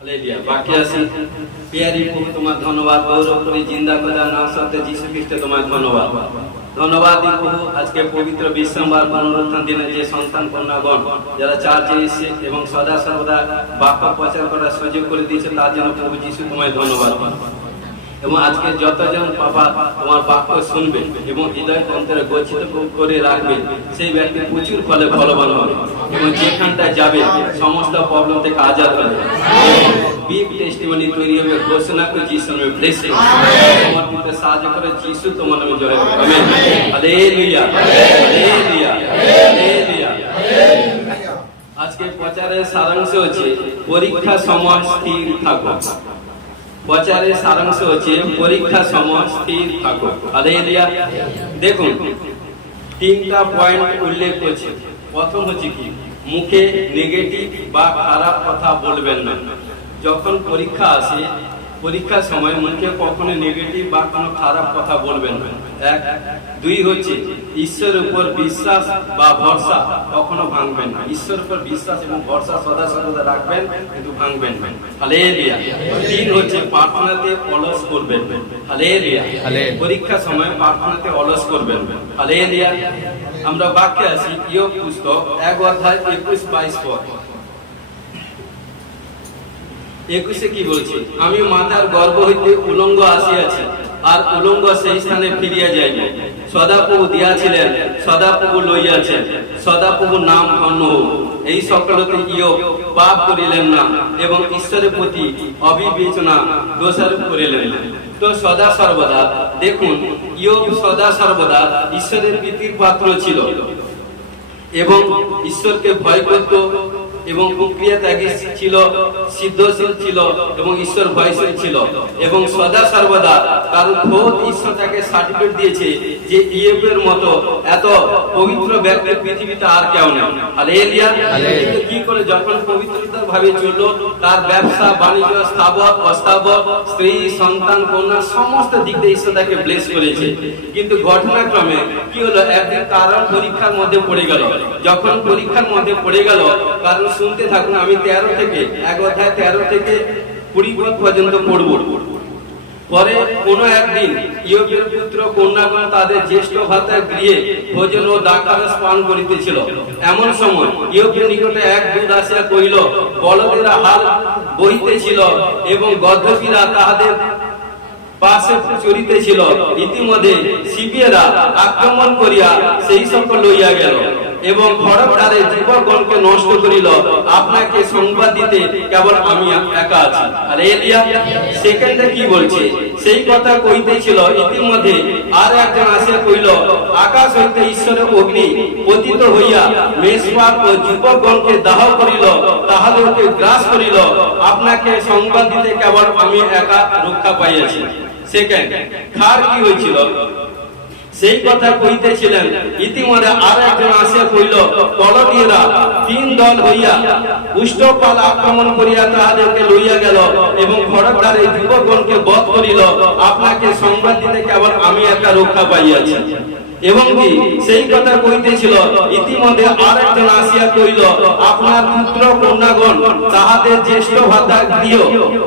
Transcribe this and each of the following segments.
Hallelujah. बाकी आसी प्यारी प्रभु तुम्हार धन्यवाद गौरव करी जिंदा कदा ना सत्य যীশু খ্রিস্ট তোমার ধন্যবাদ ধন্যবাদ দিই প্রভু। আজকে পবিত্র বিশ্রামবার পুনরুত্থান দিনে যে সন্তান কন্যাগণ যারা চার্চে এসে এবং সদা সর্বদা বাক্য প্রচার করার সুযোগ করে দিয়েছে তার জন্য প্রভু যীশু তোমায় ধন্যবাদ। এবং আজকে যতজন বাবা তোমার বাক্য শুনবে এবং হৃদয় অন্তরে গচ্ছিত করে রাখবে সেই ব্যক্তি প্রচুর ফলে ফলবান হবে এবং যেখানটায় যাবে সমস্ত প্রবলেম থেকে আজাদ হবে। বিগ টেস্টিমনি তৈরি হবে ঘোষণা করে যিশু নামে ব্লেসিং তোমার পিতা সাহায্য করে যিশু তোমার নামে জয় হবে। আমেন। Hallelujah hallelujah hallelujah. আজকে প্রচারের সারাংশ হচ্ছে পরীক্ষা সময় স্থির থাকো। প্রচারের সারাংশ হচ্ছে পরীক্ষা সময় স্থির থাকো। হালেলুয়া। দেখুন তিনটা পয়েন্ট উল্লেখ করছে। প্রথম হচ্ছে কি মুখে নেগেটিভ বা খারাপ কথা বলবেন না। যখন পরীক্ষা আসে পরীক্ষার সময় মুখে কখনো নেগেটিভ বা কোনো খারাপ কথা বলবেন না। এক। দুই হচ্ছে ঈশ্বরের উপর বিশ্বাস বা ভরসা কখনো ভাঙবেন না। ঈশ্বরের উপর বিশ্বাস এবং ভরসা সদা সর্বদা রাখবেন কিন্তু ভাঙবেন না। হালেলুয়া। তিন হচ্ছে প্রার্থনাতে অলস করবেন। হালেলুয়া। পরীক্ষার সময় প্রার্থনাতে অলস করবেন। হালেলুয়া। আমরা বাক্যে আসি ইয়োব পুস্তক 1 অধ্যায় 21-22 পদ। 21-এ কি বলছে? আমি মাতার গর্ভ হইতে উলঙ্গ আসিয়াছি আর উলঙ্গ সেই স্থানে ফিরিয়া যাইবে। সদাপ্রভু দিয়াছিলেন সদাপ্রভু লইয়াছেন সদাপ্রভু নাম ধন্য হোক। এই সকলতে ইয়োব পাপ করিলেন না এবং ঈশ্বরের প্রতি অবিবেচনা দোষারোপ করিলেন না। তো সদা সর্বদা দেখুন ইয়োব সদা সর্বদা ঈশ্বরের প্রীতির পাত্র ছিল এবং ঈশ্বরকে ভয় করত এবং প্রক্রিয়া ত্যাগী ছিল, সিদ্ধশীল ছিল এবং ঈশ্বর ভয়শীল ছিল এবং সদা সর্বদা কারণ খোদ ঈশ্বর তাকে সার্টিফিকেট দিয়েছে যে ইয়োবের মতো এত পবিত্র ব্যক্তি পৃথিবীতে আর কেউ নেই। হালেলুয়া। কি করে যখন পবিত্রতার ভাবে চললো তার ব্যবসা বাণিজ্য স্থাবর অস্থাবর স্ত্রী সন্তান কন্যা সমস্ত দিক দিয়ে ঈশ্বর তাকে ব্লেস করেছে। কিন্তু ঘটনাক্রমে কি হলো একদিন কারণ পরীক্ষার মধ্যে পড়ে গেল। যখন পরীক্ষার মধ্যে পড়ে গেল কারণ শুনতে থাকুন আমি 1 অধ্যায় 13 থেকে 20 পদ পর্যন্ত পড়ব। পরে কোন একদিন ইয়োবের পুত্র কন্যাগণ তাদের জ্যেষ্ঠ ভ্রাতার গৃহে ভোজন ও দ্রাক্ষারস পান করিতেছিল। এমন সময় ইয়োবের নিকটে এক দূত আসিয়া কহিল বলদেরা হাল বহিতেছিল এবং গর্ধবীরা তাহাদের পাশে চরিতেছিল। ইতিমধ্যে সিবিয়েরা আক্রমণ করিয়া সেই সকল লইয়া গেল এবং খড়গদ্বারে যুবকগণকে নষ্ট করিল। আপনাকে সংবাদ দিতে কেবল আমি একা আছি। হালেলুয়া। সেকেন্ডে কি বলছে? সেই কথা কইতেছিল ইতিমধ্যে আর একজন আসিয়া কইল আকাশ হইতে ঈশ্বরের অগ্নি পতিত হইয়া মেষপাত ও যুবকগণকে দাহ করিল তাহাদেরকে গ্রাস করিল। আপনাকে সংবাদ দিতে কেবল আমি একা রক্ষা পাইয়াছি। সেকেন্ড। থার্ড কি হয়েছিল? সেই কথা কইতেছিলেন ইতিমধ্যে আর একজন আসিয়া কইল কলদীয়রা 3 দল হইয়া উষ্টপাল আক্রমণ করিয়া তাহাদেরকে লইয়া গেল এবং খড়গদ্বারে যুবকগণকে বধ করিল। আপনাকে সংবাদ দিতে কেবল আমি একা রক্ষা পাইয়াছি। এবং কি সেই কথা কইতেছিল ইতিমধ্যে আর একজন আসিয়া কইল আপনার পুত্র কন্যাগণ তাহাদের জ্যেষ্ঠ ভ্রাতা গৃহ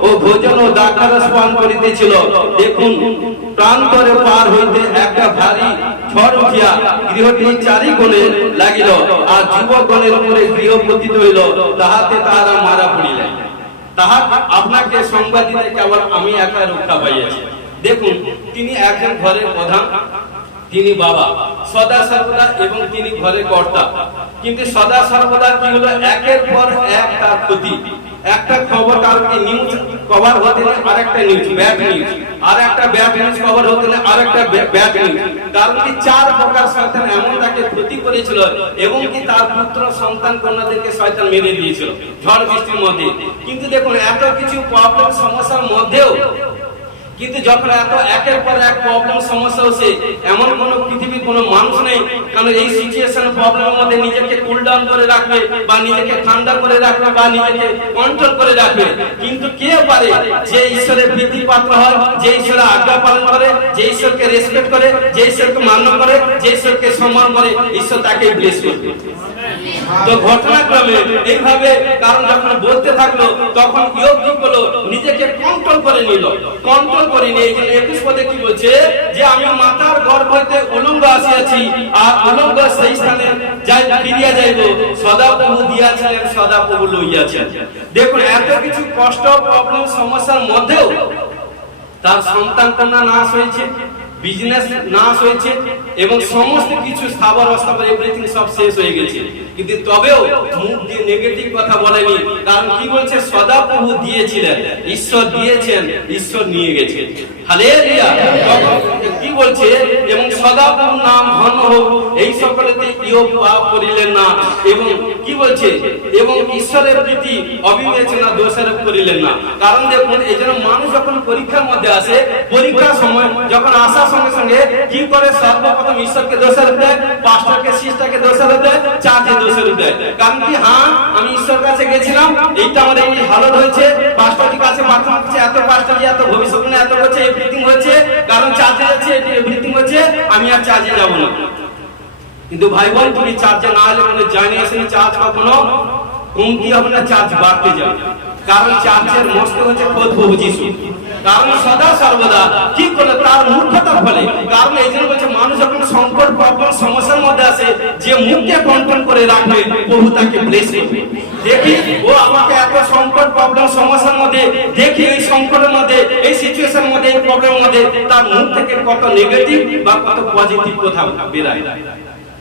ও ভোজন ও দ্রাক্ষারস পান করিতেছিল। দেখুন প্রান্তরে পার হইতে একটা ভারী ঝড় উঠিয়া গৃহটি চারিকোণে লাগিল আর যুবকগণের উপরে গৃহ পতিত হইল তাহাতে তাহারা মারা পড়িলেন। তাহা আপনাকে সংবাদ দিতে কেবল আমি একা রক্ষা পাইয়াছি। দেখুন তিনি একজন ঘরের প্রধান, তিনি বাবা সদা সর্বদা এবং তিনি ঘরের কর্তা। কিন্তু সদা সর্বদা কি হলো একের পর এক তার ক্ষতি। একটা খবর কারকে নিউজ কভার হতে না আরেকটা নিউজ ব্যাড নিউজ, আর একটা ব্যাড নিউজ কভার হতে না আরেকটা ব্যাড নিউজ। কারণ কি 4 প্রকার শয়তান এমন তাকে ক্ষতি করেছিল এবং কি তার পুত্র সন্তান কন্যাদেরকে শয়তান মেরে দিয়েছিল ঝড় বৃষ্টির মধ্যে। কিন্তু দেখুন এত কিছু প্রবলেম সমস্যার মধ্যেও কিন্তু যখন এত একের পর এক প্রবলেম সমস্যা হচ্ছে এমন কোন পৃথিবীর কোন মানুষ নেই কারণ এই সিচুয়েশন প্রবলেমের মধ্যে নিজেকে কুল ডাউন করে রাখবে বা নিজেকে ঠান্ডা করে রাখবে বা নিজেকে কন্ট্রোল করে রাখবে। কিন্তু কে পারে? যে ঈশ্বরের প্রীতির পাত্র হয়, যে ঈশ্বরের আজ্ঞা পালন করে, যে ঈশ্বরকে রেসপেক্ট করে, যে ঈশ্বরকে মান্য করে, যে ঈশ্বরকে সম্মান করে, ঈশ্বর তাকে ব্লেস করবে। তো ঘটনাক্রমে এইভাবে কারণ যখন বলতে থাকলো তখন ইয়োব কি করলো, নিজেকে কন্ট্রোল করে নিল। কন্ট্রোল করে নিয়ে এই যে 21 পদে কি বলছে যে আমি মাতার গর্ভ হইতে উলঙ্গ আসিয়াছি, আর উলঙ্গ সেই স্থানে যাই ফিরিয়া যাইব, সদাপ্রভু দিয়াছিলেন সদাপ্রভু লইয়াছেন। দেখুন এত কিছু কষ্ট, প্রবলেম, সমস্যার মধ্যেও তার সন্তান কন্যা নাশ হয়েছে, বিজনেস নাশ হয়েছে এবং সমস্ত কিছু স্থাবর অস্থাবর এভরিথিং সব শেষ হয়ে গেছে, কিন্তু তবেও মুখ দিয়ে নেগেটিভ কথা বলেনি। কারণ কি বলছে, সদাপ্রভু দিয়েছিলেন, ঈশ্বর দিয়েছেন, ঈশ্বর নিয়ে গেছে। হালেলুয়া। কি বলছে, এবং সদাপ্রভুর নাম ধন্য হোক, এই সকলেতে ইয়োব পাপ করিলেন না। এবং কি বলছে, এবং ঈশ্বরের প্রীতি অবিবেচনা দোষারোপ করিলেন না। কারণ দেখুন এই জন্য মানুষ যখন পরীক্ষার মধ্যে আসে, পরীক্ষার সময় যখন আসার সঙ্গে সঙ্গে কি করে, সর্বপ্রথম ঈশ্বরকে দোষারোপ দেয়, পাস্টরকে সিস্টারকে দোষারোপ দেয়, চার্চে দোষারোপ দেয়। কারণ কি, হ্যাঁ আমি ঈশ্বর কাছে গেছিলাম, এইটা আমাদের এই হালত হয়েছে, পাস্টরের কাছে প্রার্থনা করছে, এত পাস্টর এত ভবিষ্যৎবাণী এত করছে, এভরিথিং হচ্ছে, কারণ চার্চে যাচ্ছে, এভরিথিং হচ্ছে, আমি আর চার্চে যাব না। কিন্তু ভাই বোন, তুমি চার্চে না হলে কোনো জানিয়ে আসেনি, চার্চ কখনো কমতি হবে না, চার্চ বাড়তে যাবে। কারণ চার্চের মস্ত হচ্ছে খোদ প্রভু যিশু। কারণ সদা সর্বদা কি করলে, তার মূর্খতার ফলে। কারণ এই জন্য বলছে, মানুষ যখন সংকট, প্রবলেম, সমস্যার মধ্যে আসে, যে মুখকে কন্ট্রোল করে রাখবে, প্রভু তাকে ব্লেস করবে। দেখি ও আমাকে এত সংকট, প্রবলেম, সমস্যার মধ্যে দেখি, এই সংকটের মধ্যে, এই সিচুয়েশনের মধ্যে, এই প্রবলেমের মধ্যে তার মুখ থেকে কত নেগেটিভ বা কত পজিটিভ কথা বেরায়।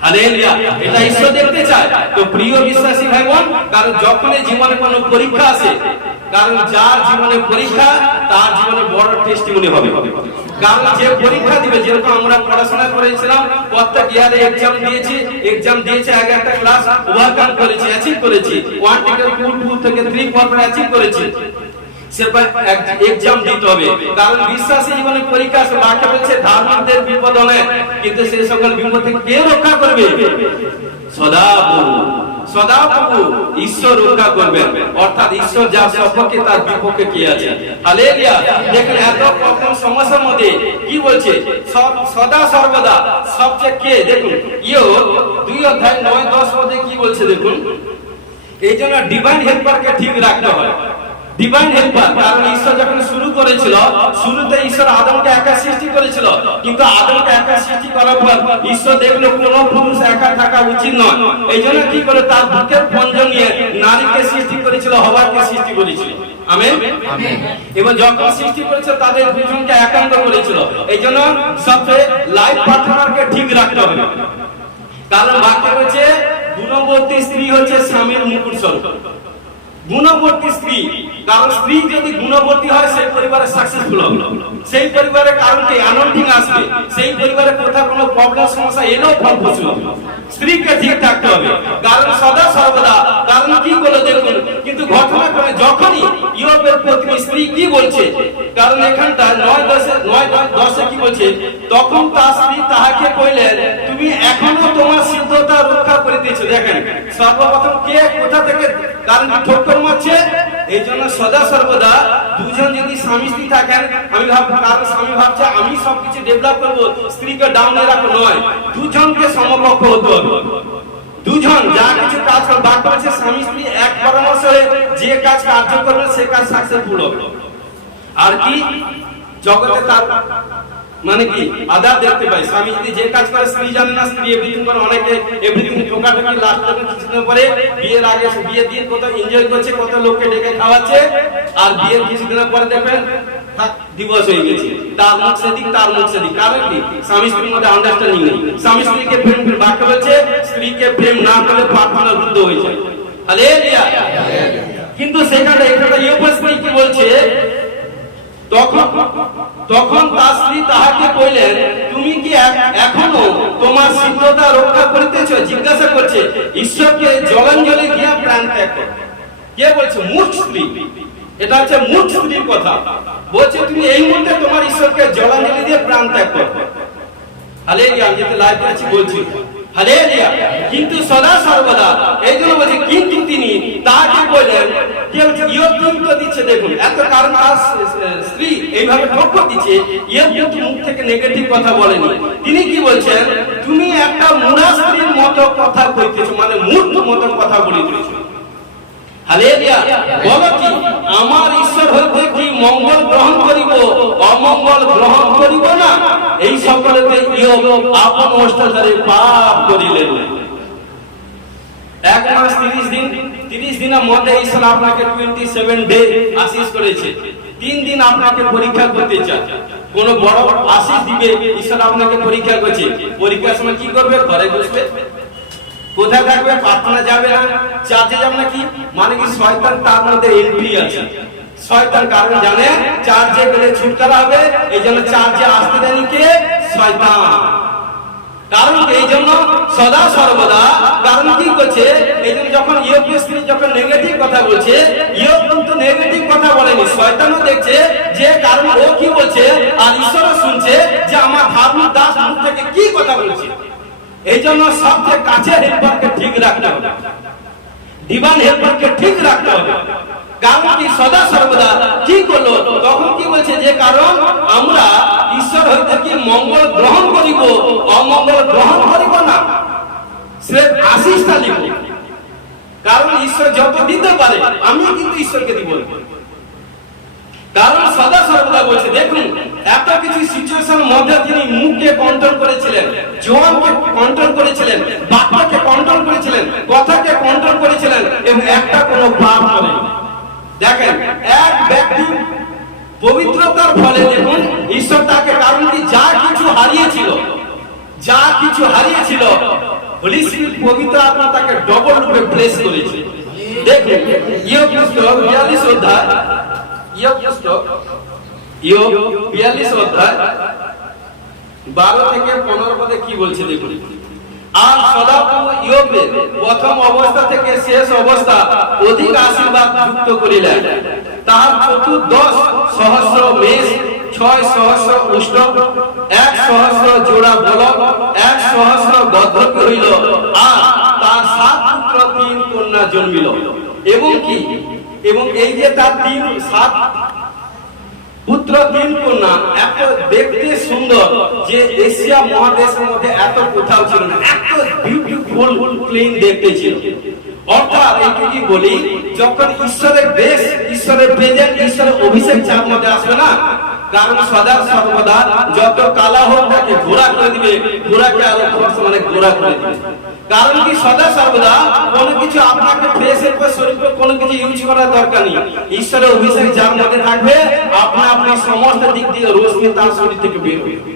হালেলুয়া। এটা ঈশ্বর দেখতে চায়। তো প্রিয় বিশ্বাসী ভাই বোন, কারণ যখন জীবনে কোনো পরীক্ষা আসে, কারণ যার জীবনে পরীক্ষা তার জীবনে বড় টেস্টিমনি হবে। কারণ যে পরীক্ষা দিবে, যেরকম আমরা পড়াশোনা করেছিলাম, প্রত্যেক ইয়ারে এক্সাম দিয়েছি, আগে একটা ক্লাস ওভারকাম করেছি, অ্যাচিভ করেছি, 1 থেকে 2 থেকে 3 পর্যন্ত অ্যাচিভ করেছি। সেরপর এক্সাম দিতে হবে। কারণ বিশ্বাসী জীবনে পরীক্ষা আছে। বাক্য বলছে ধার্মিকদের বিপদ অনেক, কিন্তু সেই সকল বিপদ থেকে কে রক্ষা করবে? সদাপ্রভু ঈশ্বর রক্ষা করবেন। অর্থাৎ ঈশ্বর যা সপক্ষে তার বিপক্ষে কি আছে? হালেলুয়া। দেখুন এত প্রবলেম, সমস্যার মধ্যে কি বলছে, সদা সর্বদা সবচেয়ে কে, দেখুন ইয়োব 2 অধ্যায় 9-10 পদে কি বলছে দেখুন, এই জন্য ডিভাইন হেল্পারকে ঠিক রাখতে হয়। ডিভাইন হেল্পার, কারণ ঈশ্বর যখন শুরু করেছিল, শুরুতে ঈশ্বর আদমকে একা সৃষ্টি করেছিল, কিন্তু আদমকে একা সৃষ্টি করার পর ঈশ্বর দেখলো কোন পুরুষ একা থাকা উচিত নয়। এই জন্য কি করে, তার বুকের পঞ্জন নিয়ে নারীকে সৃষ্টি করেছিল, হওয়াকে সৃষ্টি করেছিল। আমেন। এবং যখন সৃষ্টি করেছিল তাদের দুজনকে একান্ত করেছিল। এই জন্য সবচেয়ে লাইফ পার্টনারকে ঠিক রাখতে হবে। কারণ বাক্য হচ্ছে, গুণবতী স্ত্রী হচ্ছে স্বামীর মুকুট স্বরূপ। গুণবতী স্ত্রী, কারণ স্ত্রী যদি গুণবতী হয়, সেই পরিবারে সাকসেসফুল হবে, সেই পরিবারের কারণে আনন্দিং আসবে, সেই পরিবারে কোথাও কোনো প্রবলেম সমস্যা এলেও ফলপ্রসূ হবে। স্ত্রীকে ঠিক থাকতে হবে, কারণ সদা সর্বদা, কারণ কি করলো দেখুন, কিন্তু ঘটনাক্রমে যখনই ইয়োবের পত্নী স্ত্রী কি বলছে, কারণ এখানটা 9-10 কি বলছে, তখন তার স্ত্রী তাহাকে কইলেন, তুমি এখনো তোমার সিদ্ধতা রক্ষা করিতেছ। দেখেন সর্বপ্রথম কে কোথা থেকে, কারণ ঠোক্কর মারছে। এই জন্য সদা সর্বদা দুজন যদি স্বামী স্ত্রী থাকেন, আমি ভাববো, কারণ স্বামী ভাবছে আমি সবকিছু ডেভেলপ করবো, স্ত্রীকে ডাউনে রাখবো, নয়, দুজনকে সমকক্ষ হতে হবে। দুজন যা কিছু কাজ করবে, বাক্য হচ্ছে স্বামী স্ত্রী এক পরামর্শ হয়ে যে কাজ কার্য করবে, সে কাজ সাকসেসফুল হবে। আর কি জগতে তার মানে কি আদার দেখতে পাই, স্বামী যদি যে কাজ করে স্ত্রী জানে না, স্ত্রী এভরিথিং করে, অনেকে এভরিথিং ঠোকাঠুকি, লাস্ট যখন কিছুদিন পরে বিয়ের আগে বিয়ে দিয়ে কত এনজয় করছে, কত লোককে ডেকে খাওয়াচ্ছে, আর বিয়ের কিছুদিনের পরে দেখবেন দিবস হয়ে গেছে, তার মুখ সেদিক, তার মুখ সেদিক। কারণ কি, স্বামী স্ত্রীর মধ্যে আন্ডারস্ট্যান্ডিং নেই। স্বামী স্ত্রীকে প্রেম, বাক্য বলছে স্ত্রীকে প্রেম না করলে প্রার্থনা রুদ্ধ হয়ে যায়। হালেলুয়া। কিন্তু সেখানে এখানে ইয়োব স্ত্রী কি বলছে, তখন তার স্ত্রী তাহাকে কইলেন, তুমি কি এখনো তোমার সিদ্ধতা রক্ষা করিতেছ? জিজ্ঞাসা করছে, ঈশ্বরকে জলাঞ্জলি দিয়া প্রাণ ত্যাগ কর। কে বলছে? মূর্খ স্ত্রী। এটা হচ্ছে মূর্খ স্ত্রীর কথা। বলছে তুমি এই মুহূর্তে তোমার ঈশ্বরকে জলাঞ্জলি দিয়ে প্রাণ ত্যাগ কর। হালেলুয়া। আমি যেতে লাইভ আছি বলছি হালেলুয়া। কিন্তু সদা সর্বদা, এই জন্য বলছে কিন্তু তিনি তাকে বললেন, কে বলছে ইয়োব কিন্তু দিচ্ছে। দেখুন এত, কারণ তার স্ত্রী এইভাবে ঠক্কর দিচ্ছে, ইয়ে কিন্তু মুখ থেকে নেগেটিভ কথা বলেনি। তিনি কি বলছেন, তুমি একটা মুড়া স্ত্রীর মতো কথা কইতেছো, মানে মূর্খ মতো কথা বলিতেছো। হালেলুয়া। বলো কি, আমার ঈশ্বর হইতে কি মঙ্গল গ্রহণ করিব, অমঙ্গল গ্রহণ করিব না? এই সকলেতে ইয়োব আপন অষ্টাচারে পাপ করিলেন। 1 মাস 30 দিনের মধ্যে ঈশ্বর আপনাকে 27 ডে আশীষ করেছে। 3 দিন আপনাকে পরীক্ষা করতে চায়, কোন বড় আশীষ দিবে, ঈশ্বর আপনাকে পরীক্ষা করছে। পরীক্ষার সময় কি করবে? ঘরে বসবে, কোথায় থাকবে? প্রার্থনা যাবে না, চার্চে যাবে না। কি মানে কি? শয়তান তার মধ্যে এন্ট্রি আছে। শয়তান কারণ জানে চার্চে গেলে ছুটকারা হবে, এই জন্য চার্চে আসতে দেয়নি কে? শয়তান। কারণ এই জন্য সদা সর্বদা কারণ কি করছে? এই জন্য যখন ইয়োবের স্ত্রী যখন নেগেটিভ কথা বলছে, ইয়োব কিন্তু নেগেটিভ কথা বলেনি। শয়তানও দেখছে যে কারণ ও কি বলছে, আর ঈশ্বরও শুনছে যে আমার ধার্মিক দাস মুখ থেকে কি কথা বলছে। এই জন্য সবচেয়ে কাছের হেল্পারকে ঠিক রাখতে হবে, ডিভাইন হেল্পারকে ঠিক রাখতে হবে। কারণ কি সদা সর্বদা কি করলো? তখন কি বলছে যে কারণ আমরা ঈশ্বর হইতে কি মঙ্গল গ্রহণ করিব, অমঙ্গল গ্রহণ করিব না, সে আশীষটা নিব। কারণ ঈশ্বর যত দিতে পারে আমি কিন্তু ঈশ্বরকে দিব। কারণ সদা সর্বদা বলছে, দেখুন এত কিছু সিচুয়েশনের মধ্যে তিনি মুখকে কন্ট্রোল করেছিলেন, জোয়ানকে কন্ট্রোল করেছিলেন, বাক্যকে কন্ট্রোল করেছিলেন, কথাকে কন্ট্রোল করেছিলেন, এবং একটা কোনো পাপ করেন। দেখেন এক ব্যক্তি পবিত্রতার ফলে দেখুন ঈশ্বর তাকে, কারণ কি যা কিছু হারিয়েছিল হোলি স্পিরিট পবিত্র আত্মা তাকে ডবল রূপে ব্লেস করেছে। দেখুন ইয়োব পুস্তক 42 অধ্যায়, ইয়োব 42 অধ্যায় 12 থেকে 15 পদে কি বলছে দেখুন। আর সদাপ্রভু ইয়োবের প্রথম অবস্থা থেকে শেষ অবস্থা অধিক আশীর্বাদ যুক্ত করিলেন। তাহার 14 সহস্র মেষ, 6 সহস্র উষ্ট, 1 সহস্র জোড়া বলদ, 1 সহস্র গর্ভবতী হইল, আর তার 7 পুত্র 3 কন্যা জন্মিল। এবং এই যে তার 7 পুত্র 3 কন্যা, এত দেখতে সুন্দর যে এশিয়া মহাদেশের মধ্যে এত কোথাও ছিল না, এত বিউটিফুল ক্লিন দেখতে ছিল। অর্থাৎ এই কি বলি, যখন ঈশ্বরের দেশ, ঈশ্বরের প্রেজেন্ট, ঈশ্বরের অভিষেক যার মধ্যে আসবে না, কারণ সদা সর্বদা যত কালা হোক তাকে ঘোরা করে দিবে, ঘোরাকে আরো মানে ঘোরা করে দিবে। কারণ কি সদা সর্বদা কোনো কিছু আপনাকে ফ্রেশের পর শরীরে কোনো কিছু ইউজ করার দরকার নেই। ঈশ্বরের অভিষেক যার মধ্যে থাকবে, আপনি সমস্ত দিক দিয়ে রোশনি তার শরীর থেকে বের হবে।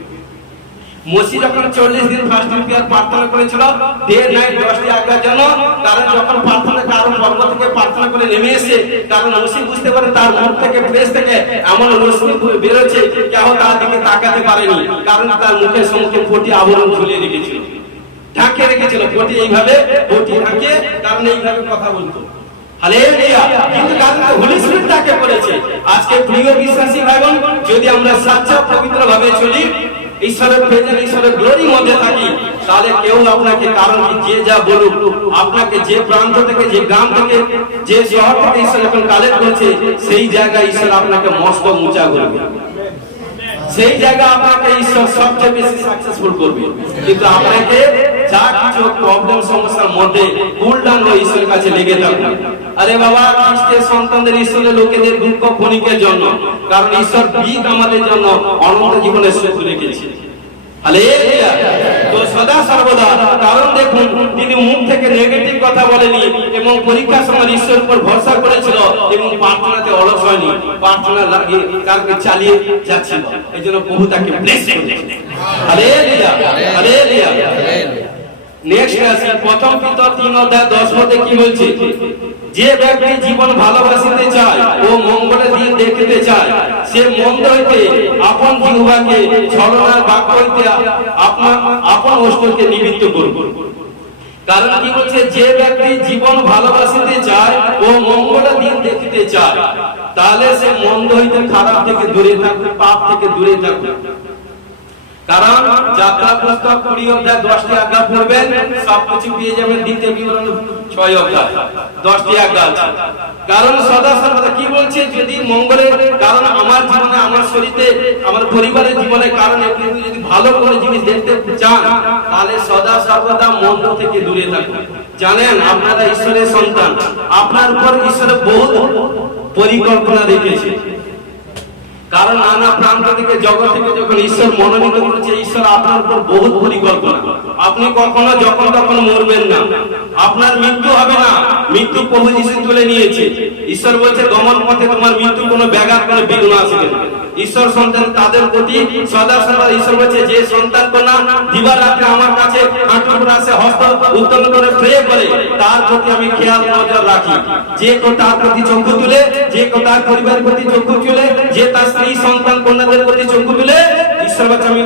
মসি যখন 40 দিন ফাস্টিং পিরিয়ড প্রার্থনা করেছিল, ডে নাইট 10টি আজ্ঞার জন্য, কারণ যখন প্রার্থনা কারণ পর্বত থেকে প্রার্থনা করে নেমে এসে, কারণ মসি বুঝতে পারে তার মুখ থেকে ফ্রেশ থেকে এমন রোশনি বেরোচ্ছে, কেউ তার দিকে তাকাতে পারেনি, কারণ তার মুখের সম্মুখে 40 আবরণ ঝুলিয়ে রেখেছিল, ঢাকে রেখেছিল। 40 এইভাবে 40 ঢাকে, কারণ এইভাবে কথা বলতো। হালেলুয়া। কিন্তু কারণ হোলি স্পিরিট তাকে করেছে। আজকে প্রিয় বিশ্বাসী ভাই বোন, যদি আমরা সাচ্চা পবিত্র ভাবে চলি, ঈশ্বরের প্রেজেন্স, ঈশ্বরের গ্লোরি মধ্যে থাকি, তাহলে কেউ আপনাকে, কারণ যে যা বলুক, আপনাকে যে প্রান্ত থেকে, যে গ্রাম থেকে, যে শহর থেকে ঈশ্বর এখন কালেক্ট করছে, সেই জায়গায় ঈশ্বর আপনাকে মস্ত উঁচা করবে, সেই জায়গা আপনাকে ঈশ্বর সবচেয়ে বেশি সাকসেসফুল করবে। কিন্তু আপনাকে যা কিছু প্রবলেম সমস্যার মধ্যে কুল ডাউন হয়ে ঈশ্বরের কাছে লেগে থাকবে। আরে বাবা, খ্রিস্টের সন্তানদের ঈশ্বরের লোকেদের দুঃখ ক্ষণিকের জন্য, কারণ ঈশ্বর ঠিক আমাদের জন্য অনন্ত জীবনের সুখ রেখেছে। হালেলুয়া। তো সদা সর্বদা, কারণ দেখুন তিনি মুখ থেকে নেগেটিভ কথা বলেনি, এবং পরীক্ষার সময় ঈশ্বরের উপর ভরসা করেছিল, এবং প্রার্থনাতে অলস হয়নি, প্রার্থনা লাগিয়ে তাকে চালিয়ে যাচ্ছিল। এই জন্য প্রভু তাকে ব্লেস করেছেন। Hallelujah, hallelujah. নেক্সট আসি, প্রথম পিতর 3 অধ্যায় 10 পদে কি বলছে? যে ব্যক্তি জীবন ভালোবাসিতে চায় ও মঙ্গলের দিন দেখিতে চায়, সে মন্দ হইতে আপন জিহ্বাকে, ছলনার বাক্য হইতে আপন অষ্টকে নিবৃত্ত করুন। কারণ কি বলছে? যে ব্যক্তি জীবন ভালোবাসিতে চায় ও মঙ্গলের দিন দেখিতে চায়, তাহলে সে মন্দ হইতে, খারাপ থেকে দূরে থাকবে, পাপ থেকে দূরে থাকবে। কারণ যাত্রা পুস্তক 20 অধ্যায় 10টি আজ্ঞা পড়বেন, সবকিছু পেয়ে যাবেন। দ্বিতীয় বিবরণ 6 অধ্যায় 10টি আজ্ঞা আছে। কারণ সদা সর্বদা কি বলছে, যদি মঙ্গলের কারণ আমার জীবনে, আমার শরীরে, আমার পরিবারের জীবনে কারণ আপনি যদি ভালো করে জিনিস দেখতে চান, তাহলে সদা সর্বদা মন্দ থেকে দূরে থাকুন। জানেন আপনারা ঈশ্বরের সন্তান, আপনার উপর ঈশ্বরের বহুত পরিকল্পনা রেখেছে। কারণ নানা প্রান্ত থেকে, জগৎ থেকে যখন ঈশ্বর মনোনীত করেছে, ঈশ্বর আপনার উপর বহুত পরিকল্পনা। আপনি কখনো যখন তখন মরবেন না, আপনার মৃত্যু হবে না, মৃত্যু প্রভু যিশু তুলে নিয়েছে। ঈশ্বর বলছে গমন পথে তোমার মৃত্যু কোনো ব্যাঘাত, কোনো বিঘ্ন আসবে না। ঈশ্বর সন্তান তাদের প্রতি সদা সর্বদা ঈশ্বর বলছে, যে সন্তান কন্যা দিবারাত্রে আমার কাছে হাঁটুর উপর আসে, হস্ত উত্তোলন করে প্রে করে, তার প্রতি আমি খেয়াল নজর রাখি। যে কেউ তার প্রতি চক্ষু তুলে, যে কেউ তার পরিবারের প্রতি চক্ষু তুলে, যে তার স্ত্রী সন্তান কন্যাদের প্রতি চক্ষু তুলে, ঈশ্বর বলছে আমি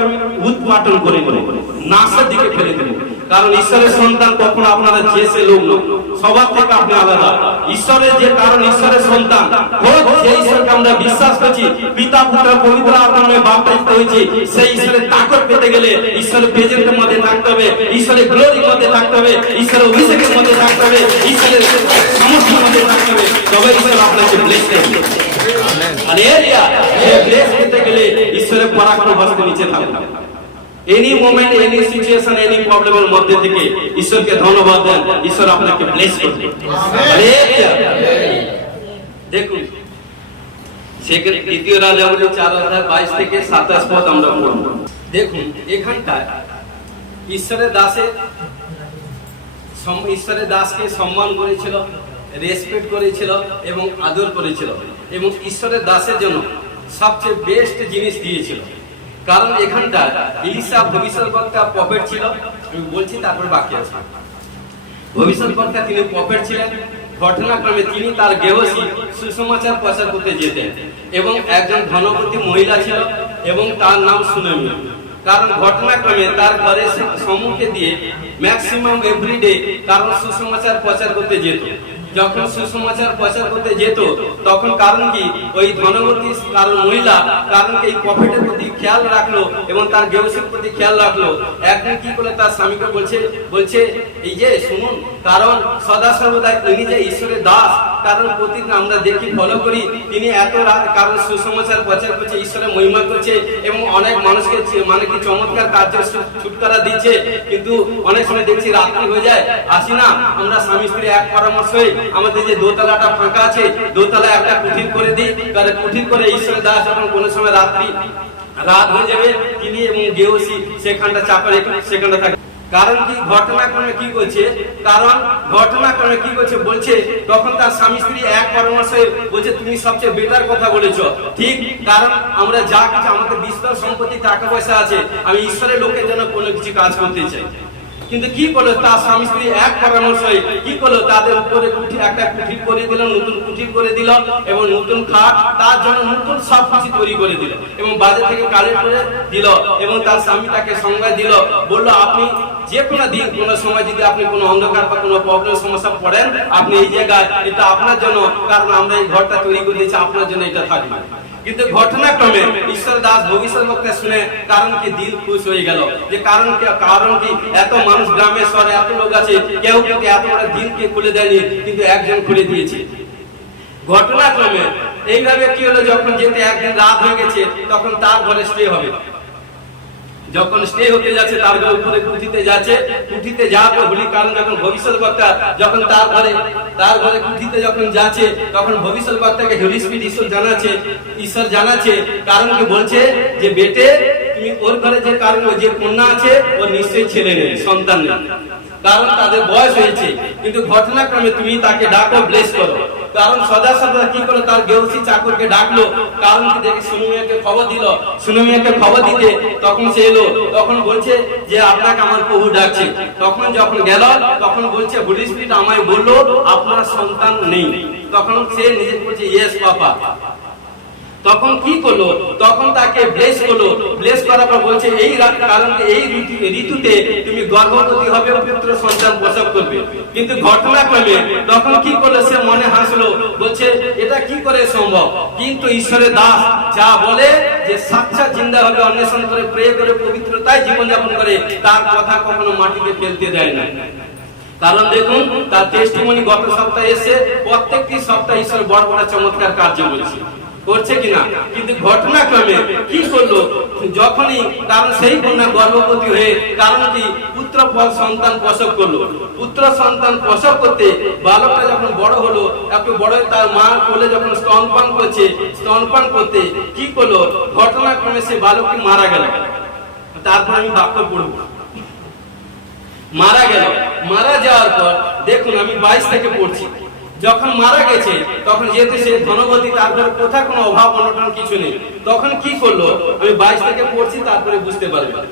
উৎপাটন করে নেব, নাশের দিকে ফেলে দেব। কারণ ঈশ্বরের সন্তান কখনো আপনারা যে সে লোক নয়, সবার থেকে আপনি আলাদা। ঈশ্বরের যে কারণ ঈশ্বরের সন্তান হোক, যে ঈশ্বরকে আমরা বিশ্বাস করছি, পিতা পুত্র পবিত্র আত্মায় বাপ্তিস্ম হয়েছি, সেই ঈশ্বরের তাকত পেতে গেলে ঈশ্বরের প্রেজেন্টের মধ্যে থাকতে হবে, ঈশ্বরের গ্লোরির মধ্যে থাকতে হবে, ঈশ্বরের অভিষেকের মধ্যে থাকতে হবে, ঈশ্বরের সমস্যার মধ্যে থাকতে হবে, তবে ঈশ্বর আপনাকে ব্লেস করবে। হালেলুয়া! এই ব্লেস পেতে গেলে ঈশ্বরের পরাক্রম হস্তে নিচে থাকতে হবে। Any moment, any situation, any প্রবলেমের মধ্যে থেকে ঈশ্বরকে ধন্যবাদ দেন, ঈশ্বর আপনাকে ব্লেস করবে। হালেলুয়া! দেখুন সেকেন্ড দ্বিতীয় রাজাবলী 4 অধ্যায় 22 থেকে 27 পদ আমরা পড়ব। দেখুন এখানটায় ঈশ্বরের দাসকে সম্মান করেছিল, রেসপেক্ট করেছিল এবং আদর করেছিল, এবং ঈশ্বরের দাসের জন্য সবচেয়ে বেস্ট জিনিস দিয়েছিল। কারণ এখানটা এলিসা ভবিষ্যৎবক্তা প্রফেট ছিল, আমি বলছি তারপর বাকি আছে। ভবিষ্যৎবক্তা তিনি প্রফেট ছিলেন। ঘটনাক্রমে তিনি তার গেহসী সুসমাচার প্রচার করতে যেতেন, এবং একজন ধনবতী মহিলা ছিল এবং তার নাম সুনেমি। কারণ ঘটনাক্রমে তার ঘরের সম্মুখে দিয়ে ম্যাক্সিমাম এভরিডে কারণ সুসমাচার প্রচার করতে যেত। যখন সুসমাচার প্রচার করতে যেত, তখন কারণ কি ওই ধনবতী কারণ মহিলা কারণ এই প্রফেটের প্রতি খেয়াল রাখলো এবং তার গেহসীর প্রতি খেয়াল রাখলো। একদিন কি করে তার স্বামীকে বলছে এই যে শুনুন, কারণ সদা সর্বদা ইনি যে ঈশ্বরের দাস, কারণ প্রতিদিন আমরা দেখি ফলো করি, তিনি এত রাত কারণ সুসমাচার প্রচার করছে, ঈশ্বরের মহিমা করছে এবং অনেক মানুষকে মানে কি চমৎকার কার্য ছুটকারা দিচ্ছে। কিন্তু অনেক সময় দেখছি রাত্রি হয়ে যায়, আসি না আমরা স্বামী স্ত্রী এক পরামর্শ হয়ে আমাদের যে দোতলাটা ফাঁকা আছে, দোতলায় একটা কুঠির করে দিই, তাহলে কুঠির করে ঈশ্বরের দাস যখন কোনো সময় রাত হয়ে যাবে, তিনি এবং গেহসী সেখানটা চাপা রেখে সেখানটা থাকে। কারণ কি ঘটনাক্রমে কি করছে, বলছে তখন তার স্বামী স্ত্রী এক পরামর্শে বলছে তুমি সবচেয়ে বেটার কথা বলেছো, ঠিক। কারণ আমরা যা কিছু আমাদের বিস্তর সম্পত্তি টাকা পয়সা আছে, আমি ঈশ্বরের লোকের জন্য কোনো কিছু কাজ করতে চাই। কিন্তু কি করলো তার স্বামী স্ত্রী এক পরামর্শ কি করলো, তাদের উপরে একটা কুঠির করে দিল, নতুন কুঠির করে দিল এবং নতুন খাট, তার জন্য নতুন সব কিছু তৈরি করে দিল এবং বাজার থেকে কালেক্ট করে দিল। এবং তার স্বামী তাকে সংজ্ঞা দিল, বললো আপনি যে কোনো দিন কোনো সময় যদি আপনি কোনো অন্ধকার বা কোনো প্রবলেম সমস্যা পড়েন, আপনি এই জায়গায়, এটা আপনার জন্য, কারণ আমরা এই ঘরটা তৈরি করে দিয়েছি, আপনার জন্য এটা থাকবে। কিন্তু ঘটনাক্রমে ঈশ্বর দাস ভবিষ্যৎবক্তা শুনে কারণ কি দিল খুশ হয়ে গেল, যে কারণ কি এত মানুষ গ্রামে শহরে এত লোক আছে, কেউ কিন্তু এত বড় দিলকে খুলে দেয়নি, কিন্তু একজন খুলে দিয়েছে। ঘটনাক্রমে এইভাবে কি হলো, যখন যেতে একদিন রাত হয়ে গেছে, তখন তার ঘরে স্টে হবে। যখন স্টে হতে যাচ্ছে, তার ঘরে উপরে কুঠিতে যাচ্ছে, কুঠিতে যাওয়ার পর বলি, কারণ যখন ভবিষ্যৎবক্তা যখন তার ঘরে কুঠিতে যখন যাচ্ছে, তখন ভবিষ্যৎবক্তাকে হোলি স্পিরিট ঈশ্বর জানাচ্ছে, কারণ কি বলছে যে বেটে তুমি ওর ঘরে যে কারণ যে কন্যা আছে ওর নিশ্চয়ই ছেলে নেই, সন্তান নেই, কারণ তাদের বয়স হয়েছে। কিন্তু ঘটনাক্রমে তুমি তাকে ডাকো, ব্লেস করো। কারণ সদা সর্বদা কি করলো, তার গেহসী চাকরকে ডাকলো, কারণ কি দেখে সুনেমিয়াকে খবর দিল। সুনেমিয়াকে খবর দিতে তখন সে এলো, তখন বলছে যে আপনাকে আমার প্রভু ডাকছে। তখন যখন গেল, তখন বলছে হোলি স্পিরিট আমায় বললো আপনার সন্তান নেই। তখন সে নিজে বলছে ইয়েস পাপা। তখন কি করলো, তখন তাকে ব্লেস করলো, ব্লেস করার পর বলছে এই কারণ এই ঋতুতে তুমি গর্ভবতী হবে, পুত্র সন্তান প্রসব করবে। কিন্তু ঘটনাক্রমে তখন কি করলো, সে মনে হাসলো, বলছে এটা কি করে সম্ভব। কিন্তু ঈশ্বরের দাস যা বলে যে সাচ্চা জিন্দা হবে, অন্বেষণ করে প্রে করে পবিত্রতায় জীবনযাপন করে, তার কথা কখনো মাটিতে ফেলতে দেয় না। কারণ দেখুন তার টেস্টিমনি গত সপ্তাহে এসে প্রত্যেকটি সপ্তাহে ঈশ্বর বড় বড় চমৎকার কার্য করছে কিনা। কিন্তু ঘটনাক্রমে কি করলো, যখনই কারণ সেই কন্যা গর্ভবতী হয়ে কারণ কি পুত্র সন্তান প্রসব করলো। পুত্র সন্তান প্রসব করতে বালকটা যখন বড় হলো, একটু বড় তার মা কোলে যখন স্তনপান করছে, স্তনপান করতে কি করলো, ঘটনাক্রমে সে বালকটি মারা গেল। তারপর আমি বাক্য পড়ব, মারা গেল। মারা যাওয়ার পর দেখুন আমি 22 থেকে পড়ছি, যখন মারা গেছে তখন যেহেতু সে ধনবতী, তারপরে কোথাও কোনো অভাব অনটন কিছু নেই, তখন কি করলো আমি 22 থেকে পড়ছি, তারপরে বুঝতে পারবেন।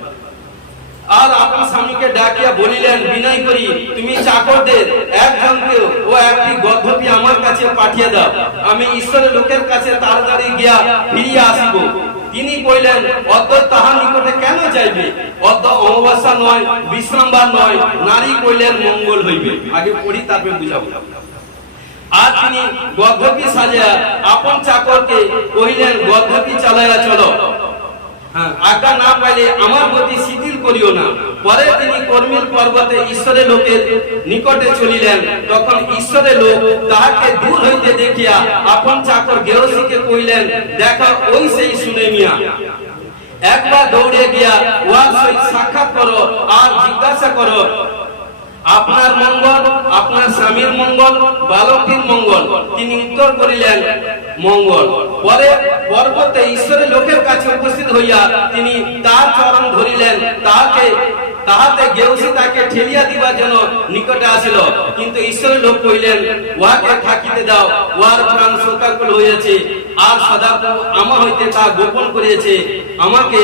আর আপনার স্বামীকে ডাকিয়া বলিলেন, বিনয় করি তুমি চাকরদের একজনকে ও একটি গর্ভবতী আমার কাছে পাঠিয়ে দাও, আমি ঈশ্বরের লোকের কাছে তাড়াতাড়ি গিয়া ফিরিয়া আসিব। তিনি কইলেন, অদ্য তাহার নিকটে কেন যাইবে? অদ্য অমাবস্যা নয়, বিশ্রামবার নয়, নারী কইলেন মঙ্গল হইবে। আগে পড়ি তারপরে বুঝাবো। আর তিনি গর্ভবতী সাজিয়া আপন চাকরকে কহিলেন, গর্ভবতী চালাইয়া চলো, আজ্ঞা না পাইলে আমার গতি শিথিল করিও না। পরে তিনি কর্মীর পর্বতে ঈশ্বরের লোকের নিকটে চলিলেন। তখন ঈশ্বরের লোক তাহাকে দূর হইতে দেখিয়া আপন চাকর গেহসীকে কহিলেন, দেখো ওই সেই সুনেমিয়া। একবার দৌড়ে গিয়া উহার সহিত সাক্ষাৎ করো আর জিজ্ঞাসা করো, আপনার মঙ্গল, আপনার স্বামীর মঙ্গল, বালকটির মঙ্গল। তিনি উত্তর করিলেন, মঙ্গল। পরে পর্বতে ঈশ্বরের লোকের কাছে উপস্থিত হইয়া তিনি তার চরণ ধরিলেন, তাহাতে গেহসী তাকে ঠেলিয়া দিবার জন্য নিকটে আসিল। কিন্তু ঈশ্বরের লোক কহিলেন, উহাকে থাকিতে দাও, উহার প্রাণ শোকাকুল হইয়াছে, আর সদাপ্রভু আমার হইতে তা গোপন করিয়াছে, আমাকে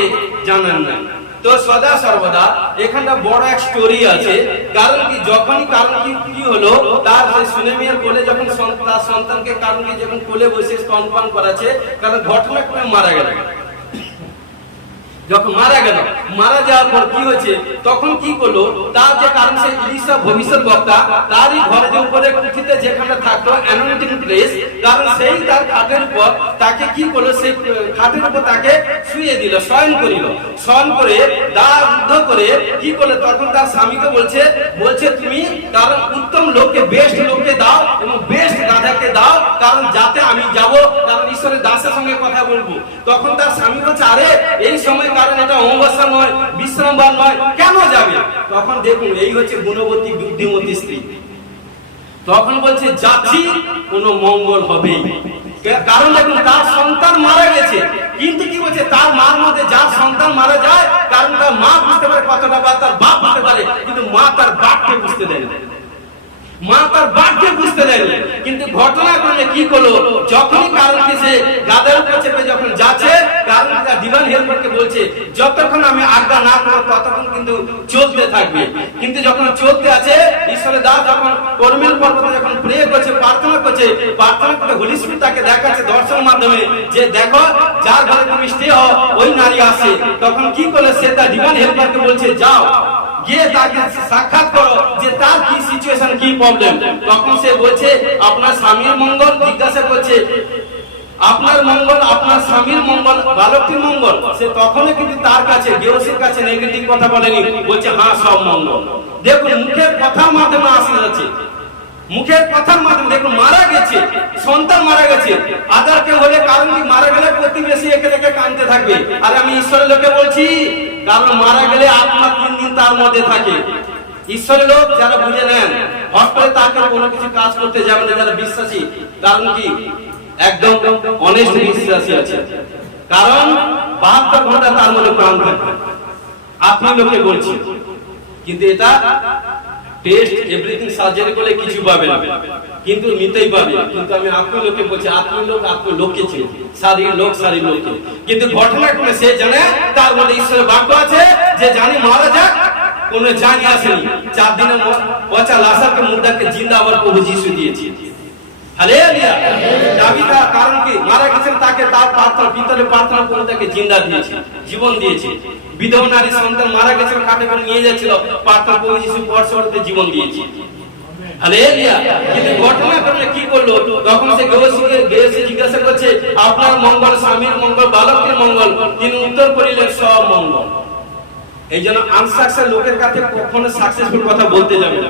জানান না। তো সদা সর্বদা এখানটা বড় এক স্টোরি আছে। কারণ কি যখনই কারণ কি হলো, তার সুনেমিয়ার কোলে যখন তার সন্তানকে কারণ কি যখন কোলে বসে স্তনপান করাছে, কারণ ঘটনাক্রমে মারা গেল। যখন মারা গেল, মারা যাওয়ার পর কি হয়েছে, তখন কি করলো, তার যে কারণ সেই ইলিশা ভবিষ্যৎ বক্তা, তারই ঘরে যে উপরে কুঠিতে যেখানে থাকতো অ্যানোইন্টিং প্লেস, কারণ সেই তার খাটের উপর তাকে কি করলো, সেই খাটের উপর তাকে শুইয়ে দিল, শয়ন করিল। শয়ন করে দ্বার রুদ্ধ করে কি করলো, তখন তার স্বামীকে বলছে তুমি কারণ উত্তম লোককে, বেস্ট লোককে দাও এবং বেস্ট গাধাকে দাও, কারণ যাতে আমি যাব, কারণ ঈশ্বরের দাসের সঙ্গে কথা বলবো। তখন তার স্বামী বলছে, আরে এই সময় কারণ এটা অমাবস্যা নয়, বিশ্রামবার নয়, কেন যাবে? তখন দেখুন এই হচ্ছে গুণবতী বুদ্ধিমতী স্ত্রী। তখন বলছে, যাচ্ছি, কোনো মঙ্গল হবেই। কারণ দেখুন তার সন্তান মারা গেছে, কিন্তু কি বলছে, তার মার মধ্যে যার সন্তান মারা যায়, কারণ তার মা বুঝতে পারে কতটা, বা তার বাপ বুঝতে পারে, কিন্তু মা তার বাপকে বুঝতে দেয় না। মা তার বাপকে বুঝতে দেয়নি। কিন্তু ঘটনাক্রমে কি করলো, যখনই কারণ সে গাদার উপর চেপে যখন যাচ্ছে, কারণ তার ডিভাইন হেল্পারকে বলছে, যতক্ষণ আমি আজ্ঞা না করব ততক্ষণ কিন্তু চলতে থাকবে। কিন্তু যখন চলতে আছে, ঈশ্বরের দাস যখন কর্মেল পর্বতে যখন প্রে করছে, প্রার্থনা করছে, প্রার্থনা করে হোলি স্পিরিট তাকে দেখাচ্ছে দর্শনের মাধ্যমে যে দেখো যার ঘরে তুমি স্টে হও ওই নারী আসে। তখন কি করলে, সে তার ডিভাইন হেল্পারকে বলছে, যাও গিয়ে তাকে সাক্ষাৎ করো যে তার কি সিচুয়েশন, কি প্রবলেম। তখন সে বলছে, আপনার স্বামীর মঙ্গল। জিজ্ঞাসা করছে, আপনার মঙ্গল, আপনার স্বামীর মঙ্গল, বালকটির মঙ্গল। সে তখনও কিন্তু তার কাছে, গেহসীর কাছে নেগেটিভ কথা বলেনি, বলছে হ্যাঁ সব মঙ্গল। দেখুন মুখের কথার মাধ্যমে আসে যাচ্ছে, মুখের কথার মাধ্যমে। দেখুন মারা গেছে, সন্তান মারা গেছে, আদার কেউ হলে কারণ কি মারা গেলে প্রতিবেশী একে দেখে কাঁদতে থাকবে। আর আমি ঈশ্বরের লোকে বলছি, কারণ মারা গেলে আত্মা 3 দিন তার মধ্যে থাকে। ঈশ্বরের লোক যারা বুঝে নেন, হট করে তাকে কোনো কিছু কাজ করতে যাবে না, যারা বিশ্বাসী। কারণ কি একদম অনেস্ট বিশ্বাসী আছে, কারণ 72 ঘন্টা তার মধ্যে প্রাণ থাকে। আপনি লোকে বলছি, কিন্তু এটা টেস্ট এভরিথিং সার্জারি করলে কিছু পাবে না, কিন্তু নিতেই পাবে। কিন্তু আমি আপনি লোকে বলছি, আপনি লোককে ছিল, শারীর লোক শারীর লোককে। কিন্তু ঘটনা করে সে জানে তার মধ্যে ঈশ্বরের বাক্য আছে যে জানি মারা যাক, কোনো জানি আসেনি। 4 দিনের পচা লাশাকে মুর্দাকে জিন্দা আবার প্রভু যিশু দিয়েছে। হালেলুয়া। দাবিদ কারণ কি মারা গেছেন, তাকে তার প্রার্থনা পিতলে প্রার্থনা করে তাকে জিন্দা দিয়েছে, জীবন দিয়েছে। বিধবা নারী সন্তান মারা গেছেন, কাটে করে নিয়ে যাচ্ছিল, প্রার্থনা প্রভু যিশু স্পর্শ করতে জীবন দিয়েছে। হালেলুয়া। কিন্তু ঘটনাক্রমে কি করলো, তখন সে গেয়েছে জিজ্ঞাসা করছে আপনার মঙ্গল, স্বামীর মঙ্গল, বালকের মঙ্গল। তিনি উত্তর করিলেন সব মঙ্গল। এই জন্য আনসাকসেস লোকের কাছে কখনো সাকসেসফুল কথা বলতে যাবে না।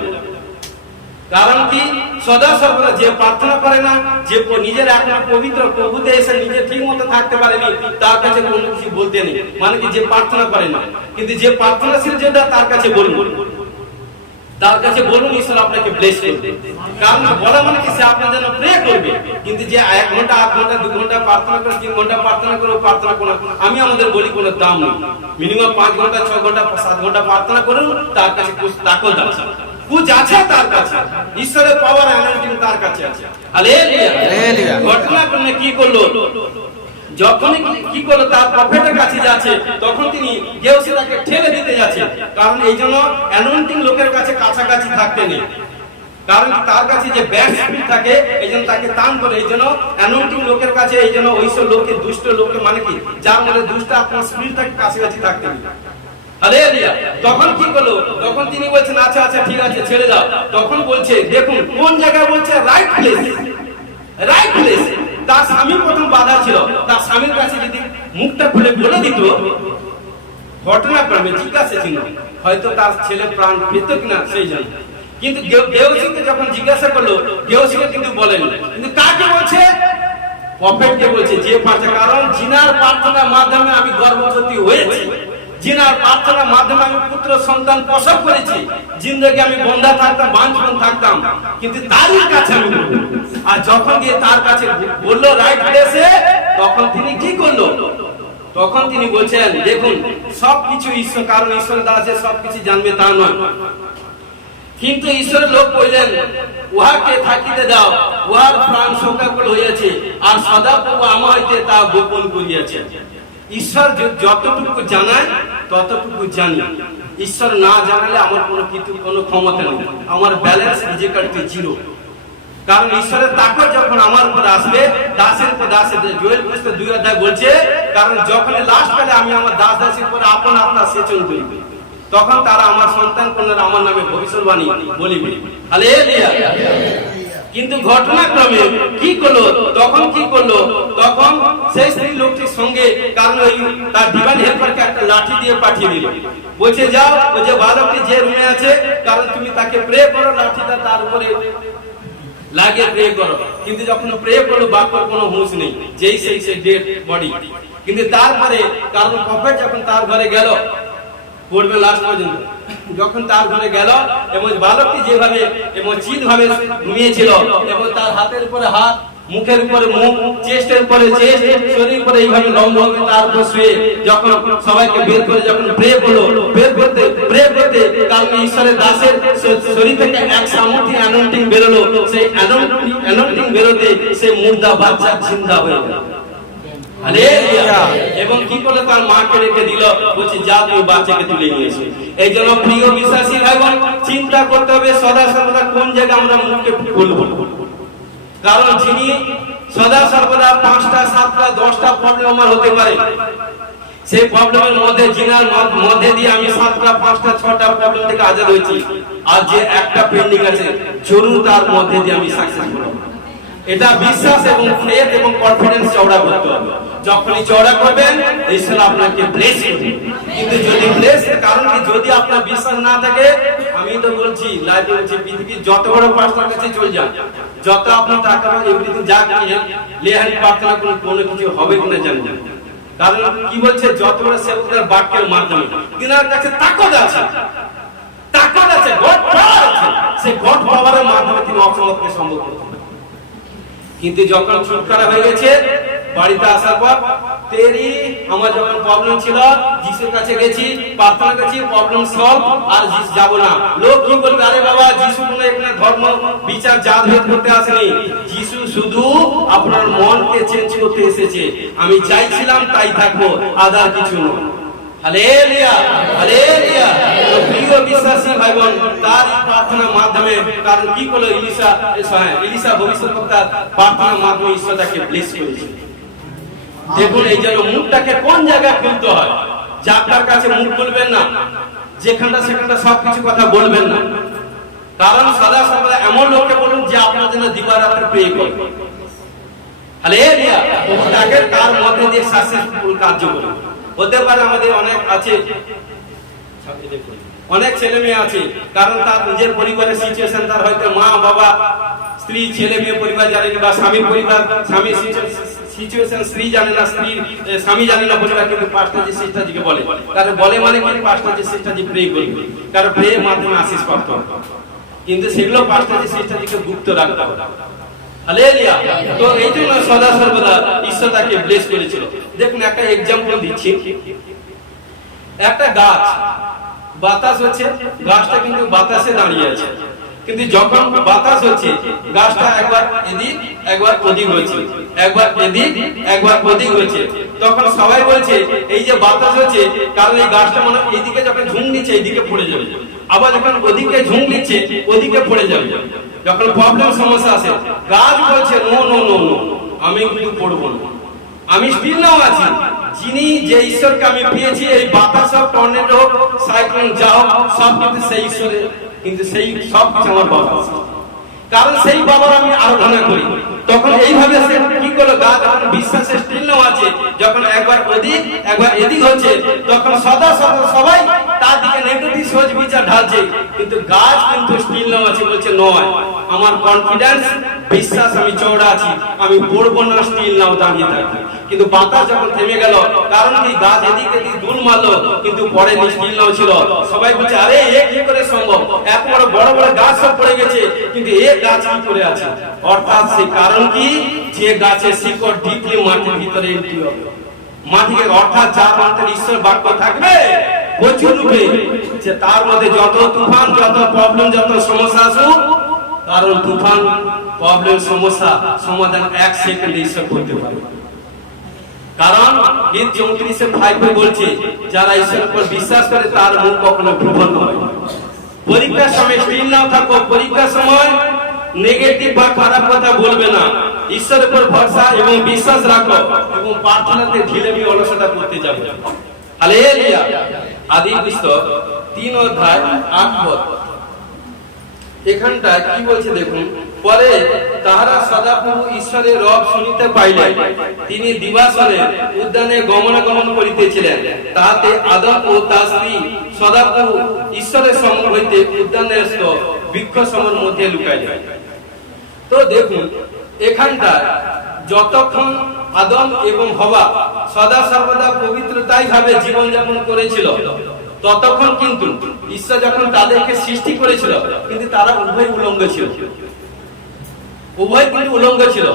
কারণ কি সদা সর্বদা যে প্রার্থনা করে না, যে নিজের এখন পবিত্র প্রভুতে এসে নিজে ঠিক মতো থাকতে পারেনি, তার কাছে কোনো কিছু বলতে নেই। মানে কি যে প্রার্থনা করে না, কিন্তু যে প্রার্থনাশীল যোদ্ধা তার কাছে বলুন, তার কাছে বলুন ঈশ্বর আপনাকে ব্লেস করবে। কারণ বলা মানে কি সে আপনার জন্য প্রে করবে। কিন্তু যে 1 ঘন্টা 8 ঘন্টা 2 ঘন্টা প্রার্থনা করে, 3 ঘন্টা প্রার্থনা করে, প্রার্থনা করে আমি আমাদের বলি কোনো দাম নেই। মিনিমাম 5 ঘন্টা 6 ঘন্টা 7 ঘন্টা প্রার্থনা করুন, তার কাছে তাকত আছে, কুছ আছে তার কাছে, ঈশ্বরের পাওয়ার অ্যানোইন্টিং তার কাছে আছে। হালেলুয়া। ঘটনাক্রমে কি করলো, যখনই কি করলো তার প্রফেটের কাছে যাচ্ছে, তখন তিনি গেহজি তাকে ঠেলে দিতে যাচ্ছে। কারণ এই জন্য অ্যানোইন্টিং লোকের কাছে কাছাকাছি থাকতে নেই, কারণ তার কাছে যে ব্যাড স্পিরিট থাকে এই জন্য তাকে টান করে। এই জন্য অ্যানোইন্টিং লোকের কাছে, এই জন্য ওইসব লোককে, দুষ্ট লোককে, মানে কি যার মধ্যে দুষ্ট আপনার স্পিরিট থাকে, কাছাকাছি থাকতে নেই। হালেলুয়া। তখন কি করলো, তখন তিনি বলছেন আচ্ছা আচ্ছা ঠিক আছে ছেড়ে দাও। তখন বলছে দেখুন কোন জায়গায় বলছে, রাইট প্লেস, রাইট প্লেস। তার স্বামী প্রথম বাধা ছিল, তার স্বামীর কাছে যদি মুখটা খুলে বলে দিত, ঘটনাক্রমে জিজ্ঞাসা ছিল, হয়তো তার ছেলে প্রাণ পেত কিনা সেই জন্য। কিন্তু গেহজিকে যখন জিজ্ঞাসা করলো, গেহজিকে কিন্তু বলেনি। কিন্তু কাকে বলছে, প্রফেটকে বলছে, যে পারছে। কারণ জিনার প্রার্থনার মাধ্যমে আমি গর্ভবতী হয়েছি, জিনার প্রার্থনার মাধ্যমে আমি পুত্র সন্তান প্রসব করেছি। জিন্দগি আমি বন্ধা থাকতাম, বাঞ্ছন থাকতাম, কিন্তু তারই কাছে আমি বলবো। আর যখন গিয়ে তার কাছে বললো রাইট প্লেসে, তখন তিনি কি করলো, তখন তিনি বলছেন দেখুন সবকিছু ঈশ্বর, কারণ ঈশ্বর দ্বারা যে সবকিছু জানবে তা নয়। কিন্তু ঈশ্বরের লোক কইলেন উহাকে থাকিতে দাও, উহার প্রাণ শোকাকুল হইয়াছে, আর সদাপ্রভু আমার হইতে তা গোপন করিয়াছে। ঈশ্বর যতটুকু জানায় ততটুকু জানি, ঈশ্বর না জানালে আমার কোনো ক্ষমতা নেই, আমার ব্যালেন্স ইজিক্যাল টু 0। কারণ ঈশ্বরের তাকত যখন আমার উপর আসবে, দাসের উপর দাসের, জোয়েল পুস্তক 2 অধ্যায় বলছে, কারণ যখন লাস্ট কালে আমি আমার দাস দাসীর উপর আপন আপনার সেচন করিব, তখন তারা আমার সন্তান কন্যারা আমার নামে ভবিষ্যৎবাণী বলিবে। হালেলুয়া। কিন্তু ঘটনাক্রমে কি করলো, তখন কি করলো, তখন সেই স্ত্রী লোকটির সঙ্গে, কারণ ওই তার ডিভাইন হেল্পারকে একটা লাঠি দিয়ে পাঠিয়ে দিল, বলছে যাও ওই যে বালকটি যে রুমে আছে, কারণ তুমি তাকে প্রে করো, লাঠিটা তার উপরে লাগিয়ে প্রে করো। কিন্তু যখন প্রে করলো, বাক্যর কোনো হুঁশ নেই, যেই সেই ডেড বডি। কিন্তু তারপরে কারণ প্রফেট যখন তার ঘরে গেল, পড়বে লাস্ট পর্যন্ত, যখন তার ঘরে গেল এবং বালকটি যেভাবে এবং চিত ভাবে ঘুমিয়েছিল, এবং তার হাতের উপরে হাত, মুখের উপরে মুখ, চেস্টের উপরে চেস্ট, শরীর উপরে এইভাবে লম্বা হবে, তার উপর শুয়ে যখন সবাইকে বের করে যখন প্রে করলো, প্রে করতে কারণ ঈশ্বরের দাসের শরীর থেকে এক সামর্থ্য অ্যানোইন্টিং বেরোলো, সেই অ্যানোইন্টিং বেরোতে সেই মুর্দা বাচ্চা জিন্দা হয়ে গেল। হালেলুয়া। এবং কি করলো, তার মাকে রেখে দিল, বলছে যা তুই বাচ্চাকে তুলে নিয়ে এসে। এই জন্য প্রিয় বিশ্বাসী ভাই বোন, চিন্তা করতে হবে সদা সর্বদা কোন জায়গায় আমরা মুখকে খুলবো। কারণ যিনি সদা সর্বদা 5টা 7টা 10টা প্রবলেম আমার হতে পারে, সেই প্রবলেমের মধ্যে জিনার মধ্যে দিয়ে আমি 7টা 5টা 6টা প্রবলেম থেকে আজাদ হয়েছি, আর যে একটা পেন্ডিং আছে জরুর তার মধ্যে দিয়ে আমি সাকসেস করব। এটা বিশ্বাস এবং ফেথ এবং কনফিডেন্স চওড়া করতে হবে। যখনই চওড়া করবেন ঈশ্বর আপনাকে ব্লেস করবে। কিন্তু যদি ব্লেস, কারণ কি যদি আপনার বিশ্বাস না থাকে, আমি তো বলছি লাইভে বলছি, পৃথিবীর যত বড় পাস্টার কাছে চলে যান, যত আপনার টাকা এভরিথিং যা নিয়ে লেহারি প্রার্থনা করুন, কোনো কিছু হবে কিনা জানেন। কারণ কি বলছে, যত বড় সেবকের বাক্যের মাধ্যমে তিনার কাছে তাকত আছে, তাকত আছে, গড পাওয়ার আছে, সেই গড পাওয়ারের মাধ্যমে তিনি অসম্ভবকে সম্ভব করতে। কিন্তু যখন ছুটকারা হয়ে গেছে, বাড়িতে আসার পর আমার যখন প্রবলেম ছিল, যিশুর কাছে গেছি, প্রার্থনা করেছি, প্রবলেম সলভ, আর যিশু যাব না। লোক কি বলবে, আরে বাবা যিশু কোনো এখানে ধর্ম বিচার জাতভেদ করতে আসেনি, যিশু শুধু আপনার মনকে চেঞ্জ করতে এসেছে। আমি চাইছিলাম তাই থাকবো, আদার কিছু নয়। Hallelujah hallelujah. তো প্রিয় বিশ্বাসী ভাই বোন, তার প্রার্থনার মাধ্যমে, কারণ কি করলো এলিসা ভবিষ্যদ্বক্তা প্রার্থনার মাধ্যমে ঈশ্বর তাকে ব্লেস করেছে। দেখুন এই যেন মুখটাকে কোন জায়গায় খুলতে হয়, যার কাছে মুখ খুলবেন না, যেখানটা সেখানটা সবকিছু কথা বলবেন না। কারণ সদা সর্বদা এমন লোককে বলুন যে আপনার জন্য দিবারাত্রি প্রে করবে। হালেলুয়া। তাকে তার মধ্যে দিয়ে সাকসেসফুল কার্য করবে। হতে পারে আমাদের অনেক আছে, অনেক ছেলে মেয়ে আছে, কারণ তার নিজের পরিবারের সিচুয়েশন, তার হয়তো মা বাবা স্ত্রী ছেলে মেয়ে পরিবার জানে না, বা স্বামীর পরিবার স্বামীর সিচুয়েশন স্ত্রী জানে না, স্বামী জানে না পরিবার, কিন্তু পাস্টার যে সিস্টারজিকে বলে, কারণ বলে মানে কি পাস্টার যে সিস্টারজি প্রে করবে, কারণ প্রের মাধ্যমে আশীষ প্রাপ্ত হবে। কিন্তু সেগুলো পাস্টার যে সিস্টারজিকে গুপ্ত রাখতে হবে। হালেলুয়া। তো এই জন্য সদা সর্বদা ঈশ্বর তাকে ব্লেস করেছিল। দেখুন একটা এক্সাম্পল দিচ্ছি। একটা গাছ, বাতাস হচ্ছে, গাছটা কিন্তু বাতাসে দাঁড়িয়ে আছে, কিন্তু যখন বাতাস হচ্ছে গাছটা একবার এদিক একবার ওদিক হচ্ছে, একবার এদিক একবার ওদিক হচ্ছে, তখন সবাই বলছে এই যে বাতাস হচ্ছে, কারণ এই গাছটা মনে হয় এইদিকে যখন ঝুঁক নিচ্ছে এইদিকে পড়ে যাবে, আবার যখন ওদিকে ঝুঁক নিচ্ছে ওদিকে পড়ে যাবে। যখন প্রবলেম সমস্যা আসে, গাছ বলছে নো নো নো নো, আমি কিন্তু পড়বো না, আমি স্থির নাও আছি। যিনি যে ঈশ্বরকে আমি পেয়েছি, এই বাতাস হোক, টর্নেডো হোক, সাইক্লোন যা হোক, সব কিন্তু সেই ঈশ্বরের, কিন্তু সেই সব কিছু আমার বাবা, কারণ সেই বাবার আমি আরাধনা করি। তখন এইভাবে সে কি করলো, গাছ যখন বিশ্বাসে স্থির নাও আছে, যখন একবার ওদিক একবার এদিক হচ্ছে, তখন সদা সদা সবাই তার দিকে নেগেটিভ সোচ বিচার ঢালছে, কিন্তু গাছ কিন্তু স্থির নাও আছে, বলছে নয়, আমার কনফিডেন্স বিশ্বাস আমি চওড়া আছি, আমি পড়বো না, স্থির নাও দাঁড়িয়ে থাকি। কিন্তু বাতাস যখন থেমে গেল, কারণ কি গাছ এদিক এদিক দূর মারলো, কিন্তু পরে স্থির নাও ছিল। সবাই বলছে আরে এ কি করে সম্ভব, এত বড় বড় বড় গাছ সব পড়ে গেছে, কিন্তু এ গাছ কি করে আছে। অর্থাৎ সে কারণ কি, যে গাছের শিকড় ডিপলি মাটির ভিতরে এন্ট্রি হবে, মাটিকে, অর্থাৎ যার মধ্যে ঈশ্বর বাক্য থাকবে প্রচুর রূপে, যে তার মধ্যে যত তুফান, যত প্রবলেম, যত সমস্যা আসুক, কারণ তুফান প্রবলেম সমস্যা সমাধান 1 সেকেন্ডে ঈশ্বর করতে পারে। কারণ গীত 34:5 বলছে, যারা ঈশ্বরের উপর বিশ্বাস করে তার মুখ কখনো বিবর্ণ হয় না। পরীক্ষার সময় স্থির নাও থাকো, পরীক্ষার সময় নেগেটিভ বা খারাপ কথা বলবে না, ঈশ্বরের উপর ভরসা এবং বিশ্বাস রাখো, এবং প্রার্থনাতে ঢিলেমি অলসতা করতে যাবে। হালেলুয়া। আদি পুস্তক 3:8 এখানটা কি বলছে দেখুন, পরে তাহারা সদাপ্রভু ঈশ্বরের রব শুনিতে পাইলেন, তিনি দিবাসরে উদ্যানে গমনাগমন করিতেছিলেন, তাহাতে আদম ও তার স্ত্রী সদাপ্রভু ঈশ্বরের সম্মুখ হইতে উদ্যানস্থ বৃক্ষসমূহের মধ্যে লুকাইলেন। তো দেখুন এখানটা যতক্ষণ আদম এবং হওয়া সদা সর্বদা পবিত্রতাই ভাবে জীবনযাপন করেছিল, ততক্ষণ কিন্তু ঈশ্বর যখন তাদেরকে সৃষ্টি করেছিল, কিন্তু তারা উভয় উলঙ্গ ছিল, উভয় কিন্তু উলঙ্গ ছিল।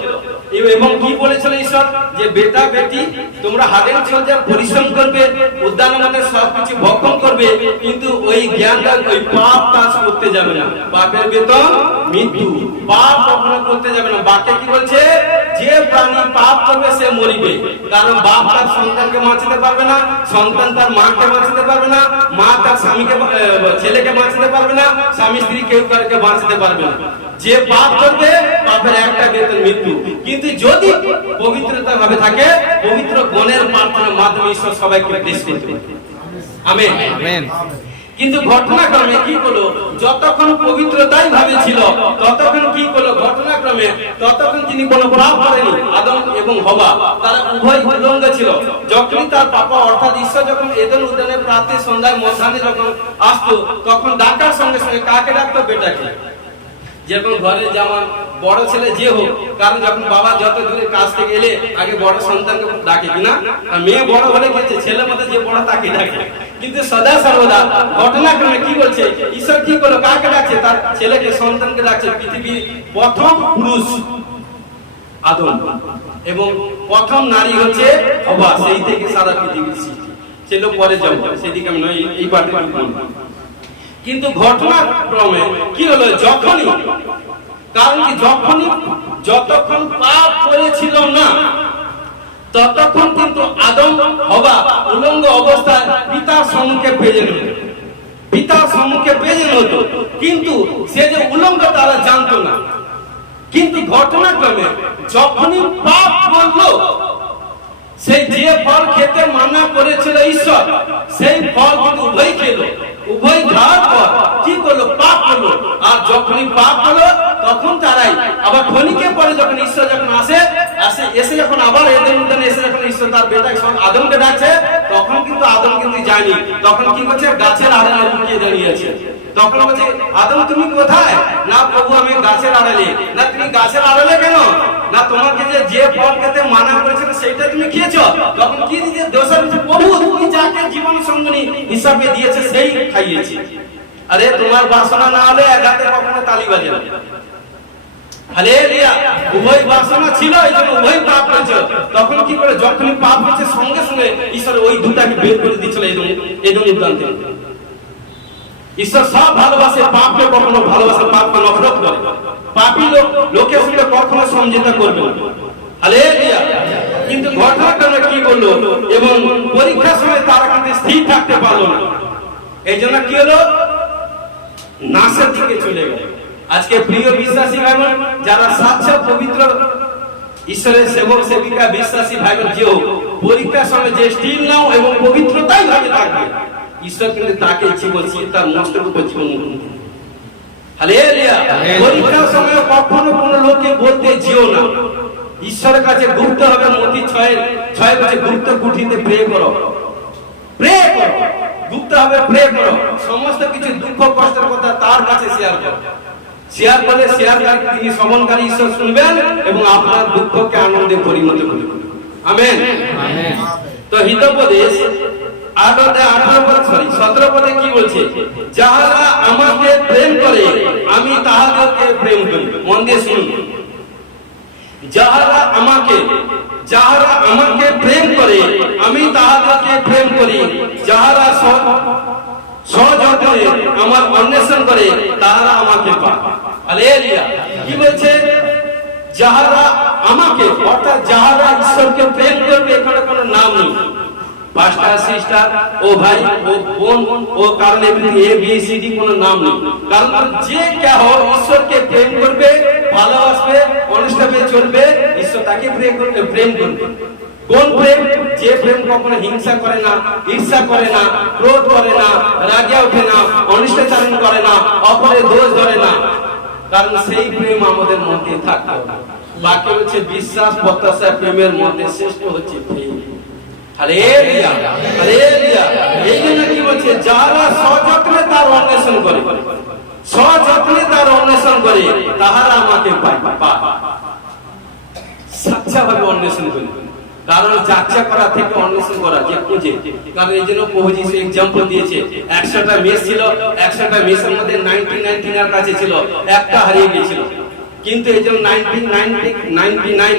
এবং কি বলেছিল ঈশ্বর, যে বেটা বেটি তোমরা হাড়ের সোজা পরিশ্রম করবে, উদ্যানবনে সবকিছু ভক্ষণ করবে, কিন্তু ওই জ্ঞানটা ওই পাপ কাজ করতে যাবে না, পাপের বেতন মৃত্যু, পাপ কখনো করতে যাবে না। বাক্যে কি বলছে, যে প্রাণী পাপ করবে সে মরিবে, কারণ বাপ তার সন্তানকে বাঁচাতে পারবে না, সন্তান তার মাকে বাঁচাতে পারবে না, মা তার স্বামীকে ছেলেকে বাঁচাতে পারবে না, স্বামী স্ত্রী কেউ কাউকে বাঁচাতে পারবে না। যে পাপ করবে পাপের একটা বেতন মৃত্যু। কিন্তু যদি পবিত্রতা ভাবে থাকে, পবিত্র গণের প্রার্থনার মাধ্যমে ঈশ্বর সবাইকে ব্লেস করতে পারে। Amen amen. কিন্তু ঘটনাক্রমে কি হলো, যতক্ষণ পবিত্রতাই ভাবে ছিল, ততক্ষণ কি হলো, ঘটনাক্রমে ততক্ষণ তিনি কোনো পাপ করেনি। আদম এবং হওয়া তারা উভয় উলঙ্গ ছিল। যখনই তার পাপা অর্থাৎ ঈশ্বর যখন এদেন উদ্যানে প্রাতে সন্ধ্যায় মধ্যাহ্নে যখন আসতো, তখন ডাকার সঙ্গে সঙ্গে কাকে ডাকতো, বেটাকে। যেরকম ঘরে যেমন বড় ছেলে যে হোক, কারণ যখন বাবা যত দূরে কাজ থেকে এলে আগে বড় সন্তানকে ডাকে কিনা, আর মেয়ে বড় হলে গেছে ছেলের মধ্যে যে বড় তাকে ডাকে। কিন্তু সদা সর্বদা ঘটনাক্রমে কি বলছে, ঈশ্বর কি করলো, কাকে ডাকছে, তার ছেলেকে সন্তানকে ডাকছে। পৃথিবীর প্রথম পুরুষ আদম এবং প্রথম নারী হচ্ছে হওয়া, সেই থেকে সারা পৃথিবীর সৃষ্টি। সেগুলো পরে যাবো, সেদিকে আমি নয়, এই পার্টি বলবো। কিন্তু ঘটনাক্রমে কি হলো, যখনই, কারণ কি যখনই যতক্ষণ পাপ করেছিল না, ততক্ষণ কিন্তু আদম হওয়া উলঙ্গ অবস্থায় পিতার সম্মুখে প্রেজেন্ট হতো, পিতার সম্মুখে প্রেজেন্ট হতো, কিন্তু সে যে উলঙ্গ তারা জানতো না। কিন্তু ঘটনাক্রমে যখনই পাপ করলো, সেই যে ফল খেতে মানা করেছিল ঈশ্বর, সেই ফল কিন্তু উভয় খেলো, উভয় খাওয়ার পর কি করলো? পাপ করলো। আর যখনই পাপ হলো তখন তারাই আবার ক্ষণিকে পরে যখন ঈশ্বর যখন এসে যখন আবার এদের উদ্যানে এসে যখন ঈশ্বর তার বেটা আদমকে ডাকছে, তখন কিন্তু আদম কিন্তু যায়নি, তখন কি করছে? গাছের আড়ালে লুকিয়ে দাঁড়িয়েছে। তখন বলছে, আদম তুমি কোথায়? না প্রভু আমি গাছের আড়ালে। না তুমি গাছের আড়ালে কেন? না তোমাকে যে ফল খেতে মানা করেছিল সেটা তুমি খেয়েছো। তখন কি দিতে দোষার? প্রভু তুমি যাকে জীবন সঙ্গিনী হিসাবে দিয়েছে সেই খাইয়েছে। আরে তোমার বাসনা না হলে এক হাতে কখনো তালি বাজে না। হালেলুয়া, উভয় বাসনা ছিল, এই জন্য উভয় পাপ করেছে। তখন কি করে? যখনই পাপ হয়েছে সঙ্গে সঙ্গে ঈশ্বর ওই দুটাকে বের করে দিয়েছিল এদম উদ্যান থেকে। ঈশ্বর সব ভালোবাসে, পাপকে কখনো ভালোবাসে, পাপকে নফরত করে। পাপী লোকের সঙ্গে কখনো সমঝোতা করবে না। হালেলুয়া। কিন্তু ঘটনাটা কি বললো? এবং পরীক্ষার সময় তারা কিন্তু স্থির থাকতে পারলো না। এই জন্য কি হলো? নাশের দিকে চলে গেল। আজকে প্রিয় বিশ্বাসী ভাই বোন, যারা সাচ্চা পবিত্র ঈশ্বরের সেবক সেবিকা বিশ্বাসী ভাই বোন, যে পরীক্ষার সময় যে স্থির নাও এবং পবিত্রতাই ভাবে থাকবে, ঈশ্বর কিন্তু তাকে জীবন তার মস্তক উপর জীবন। হালেলুয়া। পরীক্ষার সময় কখনো কোনো লোককে বলতে যেও না, ঈশ্বরের কাছে ঘুরতে হবে। মতি 6 বছর ঘুরতে কুঠিতে প্রে করো, প্রে করো, ঘুরতে হবে, প্রে করো। সমস্ত কিছু দুঃখ কষ্টের কথা তার কাছে শেয়ার করো। শেয়ার করলে তিনি শ্রবণকারী ঈশ্বর শুনবেন এবং আপনার দুঃখকে আনন্দে পরিণত করবেন। আমেন। তো হিতোপদেশ 17 পদে কি বলছে? যাহারা আমাকে প্রেম করে আমি তাহাদেরকে প্রেম করি। মন দিয়ে শুনুন। যাহারা আমাকে প্রেম করে আমি তাহাদেরকে প্রেম করি। যাহারা সযত্নে আমার অন্বেষণ করে তাহারা আমাকে পায়। হালেলুয়া। কি বলছে? যাহারা আমাকে, অর্থাৎ যাহারা ঈশ্বরকে প্রেম করবে, এখানে কোনো নাম নেই। পাস্টার, সিস্টার, ও ভাই, ও বোন, ও কারণে ABCD কোনো নাম নেই। কারণ যে কেহ ঈশ্বরকে প্রেম করবে, ভালোবাসবে, অনুষ্ঠানে চলবে, ঈশ্বর তাকে প্রেম করবে। কোন প্রেম? যে প্রেম কখনো হিংসা করে না, ঈর্ষা করে না, ক্রোধ করে না, রাগে ওঠে না, অনিষ্টাচারণ করে না, অপরের দোষ ধরে না। কারণ সেই প্রেম আমাদের মধ্যে থাকতে হবে। বাকি হচ্ছে বিশ্বাস, প্রত্যাশা, প্রেমের মধ্যে শ্রেষ্ঠ হচ্ছে প্রেম। Hallelujah, hallelujah. এই জন্য কি বলছে? যারা সযত্নে তার অন্বেষণ করে, সযত্নে তার অন্বেষণ করে তাহারা আমাকে পায়। সাচ্চা ভাবে অন্বেষণ করে। কারণ যাচ্ছা করা থেকে অন্বেষণ করা, যে খুঁজে। কারণ এই জন্য প্রভু যিশু এক্সাম্পল দিয়েছে। 100টা মেষ ছিল, 100টা মেষের মধ্যে 99 এর কাছে ছিল, একটা হারিয়ে গিয়েছিল। কিন্তু এই জন্য 99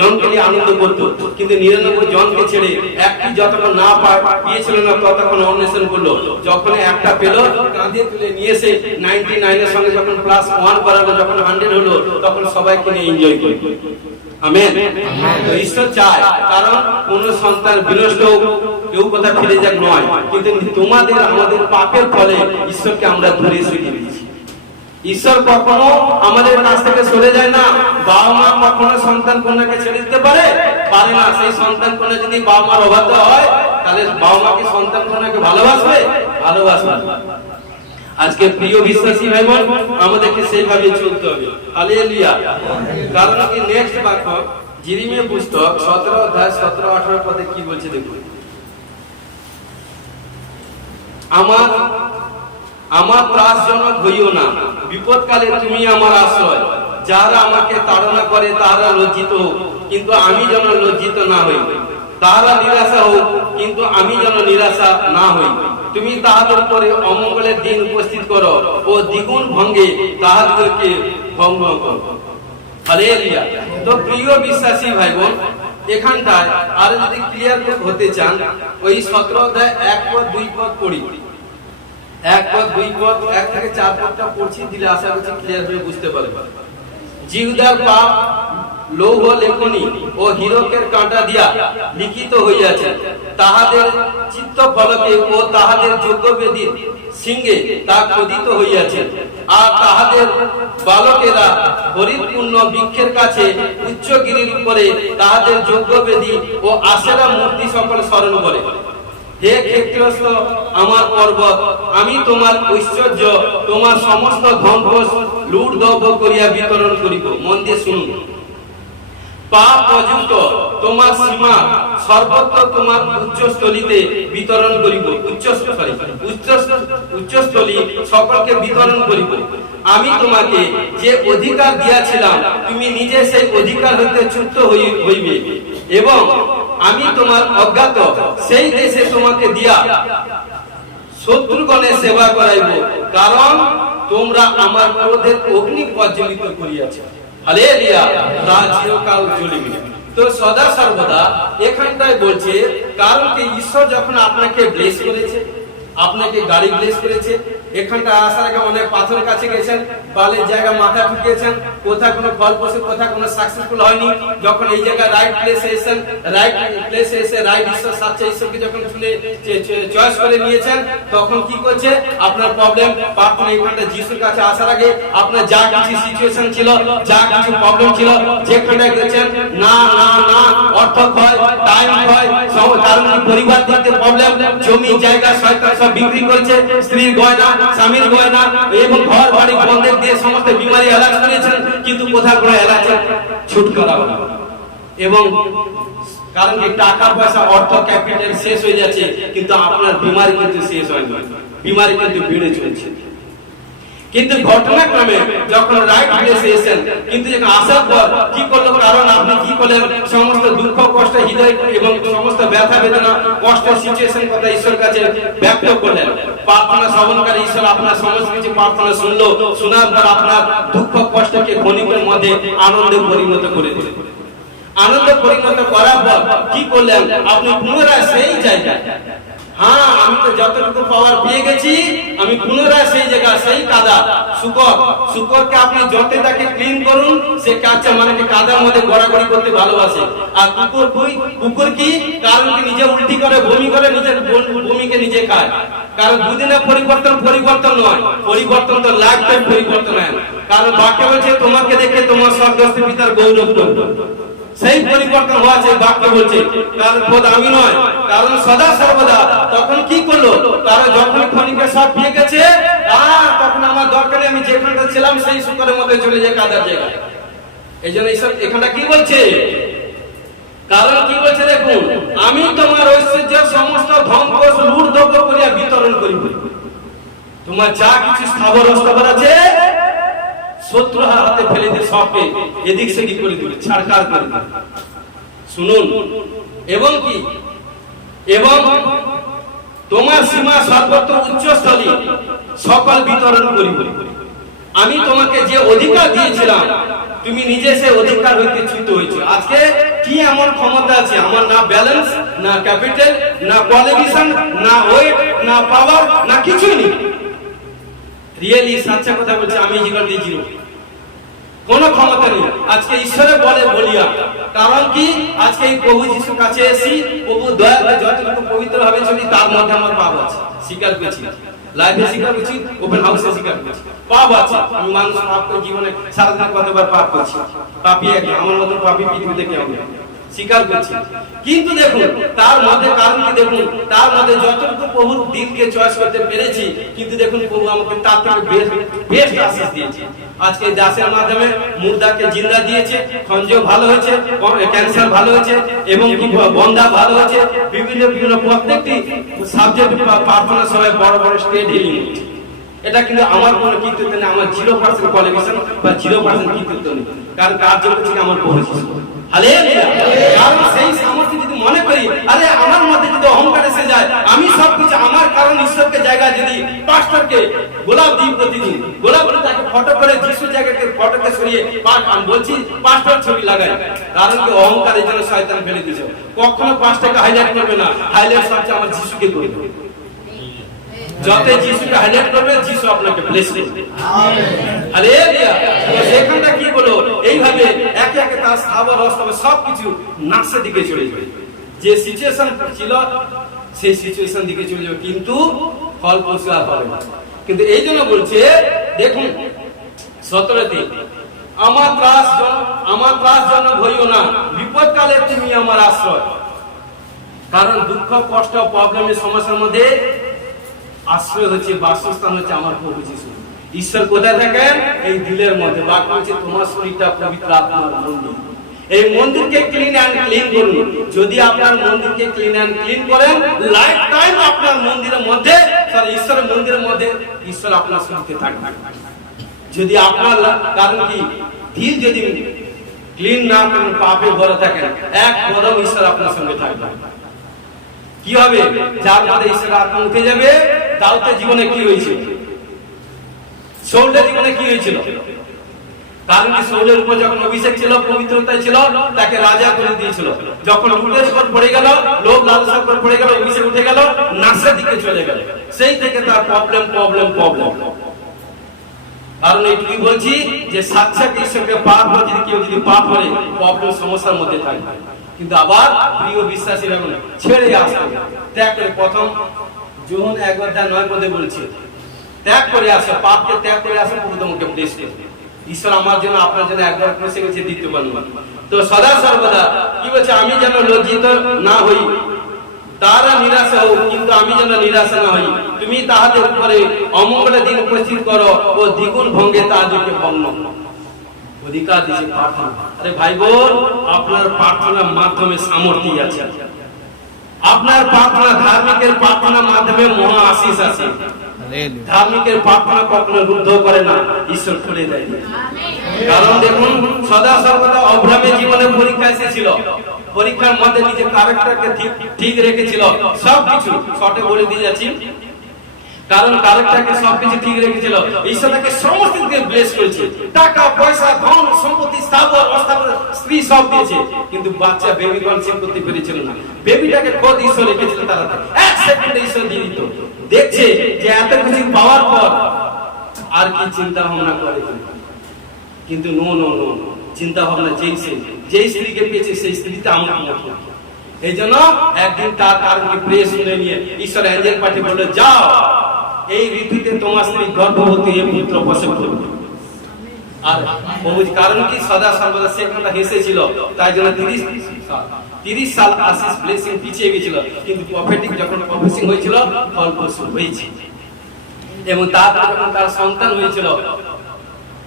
জনকে নিয়ে আনন্দ করতো, কিন্তু 99 জনকে ছেড়ে একটি যতক্ষণ না পেয়েছিল না ততক্ষণ অন্বেষণ করলো। যখন একটা পেল, কাঁধে তুলে নিয়ে এসে 99 এর সঙ্গে যখন +1 করালো, যখন 100 হলো, তখন সবাইকে নিয়ে এনজয় করলো। আমেন। ঈশ্বর চায়, কারণ কোন সন্তান বিনষ্ট হোক, কেউ কথা ফিরে যাক নয়, কিন্তু তোমাদের আমাদের পাপের ফলে ঈশ্বরকে আমরা ধরে রেখে দিয়েছি। ঈশ্বর কখনো আমাদের কাছ থেকে সরে যায় না। বাবা মা কখনো সন্তান কন্যাকে ছেড়ে দিতে পারে না। সেই সন্তান কন্যা যদি বাবা মার অবাধ্য হয়, তাহলে বাবা মাকে সন্তান কন্যাকে ভালোবাসবে? আজকে প্রিয় বিশ্বাসী ভাই বোন, আমাদেরকে সেইভাবে চলতে হবে। হালেলুয়া। কারণ কি নেক্সট বাক্য জিরিমিয়া পুস্তক 17 অধ্যায় 17-18 পদে কি বলছে দেখুন। আমার ত্রাসজনক হইও না, বিপদকালে তুমি আমার আশ্রয়। যারা আমাকে তাড়না করে তারা লজ্জিত হোক, কিন্তু আমি যেন লজ্জিত না হই। তারা নিরাশা হোক, কিন্তু আমি যেন নিরাশা না হই। তুমি তাহাদের উপরে অমঙ্গলের দিন উপস্থিত করো ও দ্বিগুণ ভঙ্গে তাহাদেরকে ভঙ্গ করো। হালেলুয়া। তো প্রিয় বিশ্বাসী ভাই বোন, এখানটায় আরো যদি ক্লিয়ার হতে চান, ওই 17 অধ্যায় 1 পদ 2 পদ পড়ি। 1 পদ 2 পদ 1 থেকে 4 পদটা পড়ছি, দিলে আশা করছি ক্লিয়ার হয়ে বুঝতে পারবে। জিহুদার পাপ লৌহ লেখনী ও হীরকের কাঁটা দিয়া লিখিত হইয়াছে, তাহাদের চিত্ত ফলকে ও তাহাদের যজ্ঞবেদীর সিংহে তা খোদিত হইয়াছে। আর তাহাদের বালকেরা হরিৎপূর্ণ বৃক্ষের কাছে উচ্চগিরির উপরে তাহাদের যজ্ঞবেদী ও আশেরা মূর্তি সকল স্মরণ করে। হে ক্ষেত্রস্থ আমার পর্বত, আমি তোমার ঐশ্বর্য, তোমার সমস্ত ধন লুট দ্রব্য করিয়া বিতরণ করিব। মন দিয়ে শুনুন। পাপ অযুক্ত তোমার সীমা সর্বত্র তোমার উচ্চস্থলিতে বিতরণ করিব। উচ্চস্থলী সকলকে বিতরণ করিব। আমি তোমাকে যে অধিকার দিয়াছিলাম, তুমি নিজে সেই অধিকার হইতে চ্যুত হইবে, এবং আমি তোমার অজ্ঞাত সেই দেশে তোমাকে দিয়া শত্রুগণের সেবা করাইব, কারণ তোমরা আমার ক্রোধের অগ্নি প্রজ্বলিত করিয়াছ। হালেলুয়া, তা চিরকাল জ্বলিবে। তো সদা সর্বদা এখানটায় বলছে, কারণ কি ঈশ্বর যখন আপনাকে ব্লেস করেছে, আপনাকে গাড়ি ব্লেস করেছে, এখানটা আসার আগে অনেক পাথর কাছে গেছেন, বালের জায়গা মাথা ঠুকিয়েছেন, কোথায় কোনো ফল পসে, কোথায় কোনো সাকসেসফুল হয়নি। যখন এই জায়গায় রাইট প্লেসে এসেছেন, রাইট প্লেসে এসে রাইট ঈশ্বর সাচ্চা ঈশ্বরকে যখন শুনে চয়েস করে নিয়েছেন, তখন কি করছে আপনার প্রবলেম প্রার্থনা এখানটা যিশুর কাছে আসার আগে আপনার যা কিছু সিচুয়েশন ছিল, যা কিছু প্রবলেম ছিল, যেখানে গেছেন না না না অর্থ হয়, টাইম হয়, কারণ পরিবার দিতে প্রবলেম, জমি জায়গা শয়তান সব বিক্রি করেছে, স্ত্রীর গয়না, স্বামীর গয়না এবং ঘর বাড়ি বন্ধক দিয়ে সমস্ত বিমারি এলাজ করেছেন, কিন্তু কোথাও কোনো এলাজে ছুটকারা হলো। এবং কারণ কি টাকা পয়সা অর্থ ক্যাপিটাল শেষ হয়ে যাচ্ছে, কিন্তু আপনার বিমারি কিন্তু শেষ হয়নি, বিমারি কিন্তু বেড়ে চলছে। কিন্তু ঘটনাক্রমে যখন রাইট প্লেসে এসেছেন, কিন্তু যখন আসার পর কি করলো, কারণ আপনি কি করলেন, সমস্ত দুঃখ কষ্ট হৃদয় এবং সমস্ত ব্যথা বেদনা কষ্ট সিচুয়েশন কথা ঈশ্বরের কাছে ব্যক্ত করলেন। প্রার্থনা শ্রবণকারী ঈশ্বর আপনার সমস্ত কিছু প্রার্থনা শুনলো, শোনার পর আপনার দুঃখ কষ্টকে ক্ষণিকের মধ্যে আনন্দে পরিণত করে দিলেন। আনন্দ পরিণত করার পর কি করলেন, আপনি পুনরায় সেই জায়গায়, হ্যাঁ আমি তো যতটুকু পাওয়ার পেয়ে গেছি, আমি পুনরায় সেই জায়গা, সেই কাদা শুকরকে আপনি যত তাকে ক্লিন করুন, সে কাঁচা মানে কাদার মধ্যে গড়াগড়ি করতে ভালোবাসে। আর কুকুর কি, কারণ কি নিজে উল্টি করে বমি করে, নিজের বমিকে নিজে খায়। কারণ দুদিনের পরিবর্তন নয়, পরিবর্তন তো লাইফ টাইম পরিবর্তন হয়। কারণ বাক্য বলছে তোমাকে দেখে তোমার স্বর্গস্থ পিতার গৌরব করবে, সেই পরিবর্তন হওয়া সেই বাক্য বলছে। কারণ খোদ আমি নয়, কারণ সদা সর্বদা তখন কি করলো, কারণ যখন ক্ষণিকে সব পেয়ে গেছে, তখন আমার দরকারে আমি যেখানটা ছিলাম সেই শুকরের মধ্যে চলে যায় কাদার জায়গায়। এই জন্য ঈশ্বর এখানটা কি বলছে, কারণ কি বলছে দেখুন, আমি তোমার ঐশ্বর্য সমস্ত ধন লুট দ্রব্য করিয়া বিতরণ করিব। তোমার যা কিছু স্থাবর অস্থাবর আছে শত্রু হাতে ফেলে দিয়ে সবকে এদিক সেদিক করে দিবে, ছাড়কার করে দিবে। শুনুন, এবং কি, এবং তোমার সীমা সর্বত্র উচ্চস্থলী সকল বিতরণ করিব। আমি তোমাকে যে অধিকার দিয়েছিলাম, তুমি নিজে সে অধিকার হইতে চ্যুত হয়েছে। আজকে কি এমন ক্ষমতা আছে, আমার না ব্যালেন্স, না ক্যাপিটাল, না কোয়ালিফিকেশন, না ওয়েট, না পাওয়ার, না কিছুই নেই। রিয়েলি সাচ্চা কথা বলছে, আমি জীবন দিয়ে জিরো, কোন ক্ষমতা নেই। আজকে ঈশ্বরে বলে বলিয়া, কারণ কি আজকে এই প্রভু যিশুর কাছে এসি, প্রভু দয়া করে যতটুকু পবিত্র ভাবে চলি, তার মধ্যে আমার পাপ আছে, স্বীকার করছি। লাইফে স্বীকার করছি, ওপেন হাউসে স্বীকার করছি, পাপ আছে। আমি মানুষ পাপ করে জীবনে সারাদিন কতবার পাপ করছি, পাপি একই, আমার মতো পাপি পৃথিবীতে কেউ নেই, স্বীকার করছি। কিন্তু দেখুন তার মধ্যে, কারণ কি দেখুন তার মধ্যে যতটুকু প্রভুর দিনকে চয়েস করতে পেরেছি, কিন্তু দেখুন প্রভু আমাকে তার থেকে বেস্ট আশীষ দিয়েছে। আজকে দাসের মাধ্যমে মুর্দাকে জিন্দা দিয়েছে, খঞ্জ ভালো হয়েছে, ক্যান্সার ভালো হয়েছে, এবং কি বন্ধা ভালো হয়েছে, বিভিন্ন প্রত্যেকটি সাবজেক্ট প্রার্থনা সবাই বড় বড় স্টেট হিলিং হচ্ছে। এটা কিন্তু আমার কোনো কৃতিত্ব নেই, আমার 0% কোয়ালিফিকেশন বা 0% কৃতিত্ব নেই, কারণ কার্য করছি আমার প্রভু যিশু। হালেলুয়া। কারণ সেই সামর্থ্য যদি মনে করি, আরে আমার মধ্যে যদি অহংকার এসে যায়, আমি সবকিছু আমার, কারণ ঈশ্বরকে জায়গায় যদি পাস্টরকে গোলাপ দিই প্রতিদিন, গোলাপ বলে তাকে ফটো করে যিশুর জায়গাকে ফটোকে সরিয়ে আমি বলছি পাস্টর ছবি লাগাই, কারণ কি অহংকারের জন্য শয়তান ফেলে দিয়েছে। কখনো পাস্টরকে হাইলাইট করবে না, হাইলাইট সবচেয়ে আমার যিশুকে করবে। যত যিশুকে হাইলাইট করবে যিশু আপনাকে ব্লেস করবে। হালেলুয়া। তো সেখানটা কি বলো, এইভাবে একে একে তার স্থাবর অস্থাবর সবকিছু নাশের দিকে চলে যাবে। যে সিচুয়েশন ছিল সেই সিচুয়েশন দিকে চলে যাবে, কিন্তু ফল ফসল আর হবে না। কিন্তু এই জন্য বলছে, দেখুন 17তে, আমার ত্রাস জন্য ভয়ও না, বিপদকালে তুমি আমার আশ্রয়। কারণ দুঃখ কষ্ট প্রবলেমের সমস্যার মধ্যে আশ্রয় হচ্ছে, বাসস্থান হচ্ছে আমার প্রভু যিশু। ঈশ্বর কোথায় থাকেন? এই দিলের মধ্যে। বাক্য হচ্ছে তোমার শরীরটা পবিত্র আত্মার মন্দির। এই মন্দিরকে ক্লিন এন্ড ক্লিন করুন। যদি আপনার মন্দিরকে ক্লিন এন্ড ক্লিন করেন, লাইফ টাইম আপনার মন্দিরের মধ্যে, ঈশ্বরের মন্দিরের মধ্যে ঈশ্বর আপনার সঙ্গে থাকবে। যদি আপনার কারণ কি দিল যদি ক্লিন না করেন, পাপে ভরে থাকেন, এক কদম ঈশ্বর আপনার সঙ্গে থাকবে। কি হবে? যার মধ্যে ঈশ্বর আত্মা উঠে যাবে। দাউদের জীবনে কি হয়েছিল? শাউলের জীবনে কি হয়েছিল? কারণ কি শাউলের উপর যখন অভিষেক ছিল, পবিত্রতা ছিল, তাকে রাজা করে দিয়েছিল। যখন লুটের উপর পড়ে গেল, লোভ লালসার উপর পড়ে গেল, অভিষেক উঠে গেল, নাশের দিকে চলে গেল। সেই থেকে তার প্রবলেম। কারণ এইটুকু বলছি যে সাক্ষাৎ ঈশ্বরকে পাপ করে যদি কেউ যদি পাপ করে, প্রবলেম সমস্যার মধ্যে থাকবে। কিন্তু আবার প্রিয় বিশ্বাসী এখন ছেড়ে আসবে, ত্যাগ করে। প্রথম যোহন 1:9 বলছে, ত্যাগ করে আসে, পাপকে ত্যাগ করে আসে, প্রভু তোমাকে ব্লেস করবে। ঈশ্বর আমার জন্য আপনার জন্য একবার করে গেছে, দ্বিতীয় বার। তো সদা সর্বদা কি বলছে, আমি যেন লজ্জিত না হই, তারা নিরাশা হোক, কিন্তু আমি যেন নিরাশা না হই। তুমি তাহাদের উপরে অমঙ্গলের দিন উপস্থিত করো ও দ্বিগুণ ভঙ্গে তাদেরকে ভগ্ন অধিকার দিয়েছে প্রার্থনা। আরে ভাই বোন, আপনার প্রার্থনার মাধ্যমে সামর্থ্য আছে। আপনার প্রার্থনা, ধার্মিকের প্রার্থনার মাধ্যমে মহা আশীষ আছে। ধার্মিকের প্রার্থনা কখনো রুদ্ধ করে না, ঈশ্বর খুলে দেয়। কারণ দেখুন, সদা সর্বদা অব্রাহামের জীবনে পরীক্ষা এসেছিল। পরীক্ষার মধ্যে নিজের ক্যারেক্টারকে ঠিক রেখেছিল। সবকিছু শর্টে বলে দিয়ে যাচ্ছি, কারণ ক্যারেক্টারকে সবকিছু ঠিক রেখেছিল। ঈশ্বর তাকে সমস্ত দিকে ব্লেস করেছে, টাকা পয়সা ধন সম্পত্তি স্থাবর অস্থাবর স্ত্রী সব দিয়েছে, কিন্তু বাচ্চা বেবি কনসিভ করতে পেরেছিল না। বেবিটাকে খোদ ঈশ্বর রেখেছিল, তারা এক সেকেন্ডে ঈশ্বর দিয়ে দিত। দেখছে যে এত কিছু পাওয়ার পর আর কি চিন্তা ভাবনা করে, কিন্তু নো চিন্তা ভাবনা যেই স্ত্রীকে পেয়েছে সেই স্ত্রীতে আমার মতো। এই জন্য একদিন তার কারণকে প্রে শুনে নিয়ে ঈশ্বর এঞ্জেল পাঠিয়ে বলল, যাও এই ঋতুতে তোমার স্ত্রী গর্ভবতী এই পুত্র প্রসব করবে। আর কারণ কি সদা সর্বদা সে কথা হেসেছিল, তাই জন্য 30 সাল আশিস ব্লেসিং পিছিয়ে গেছিল। কিন্তু প্রফেটিক যখন প্রফেসিং হয়েছিল, ফল ফসল হয়েছে। এবং তারপর যখন তার সন্তান হয়েছিল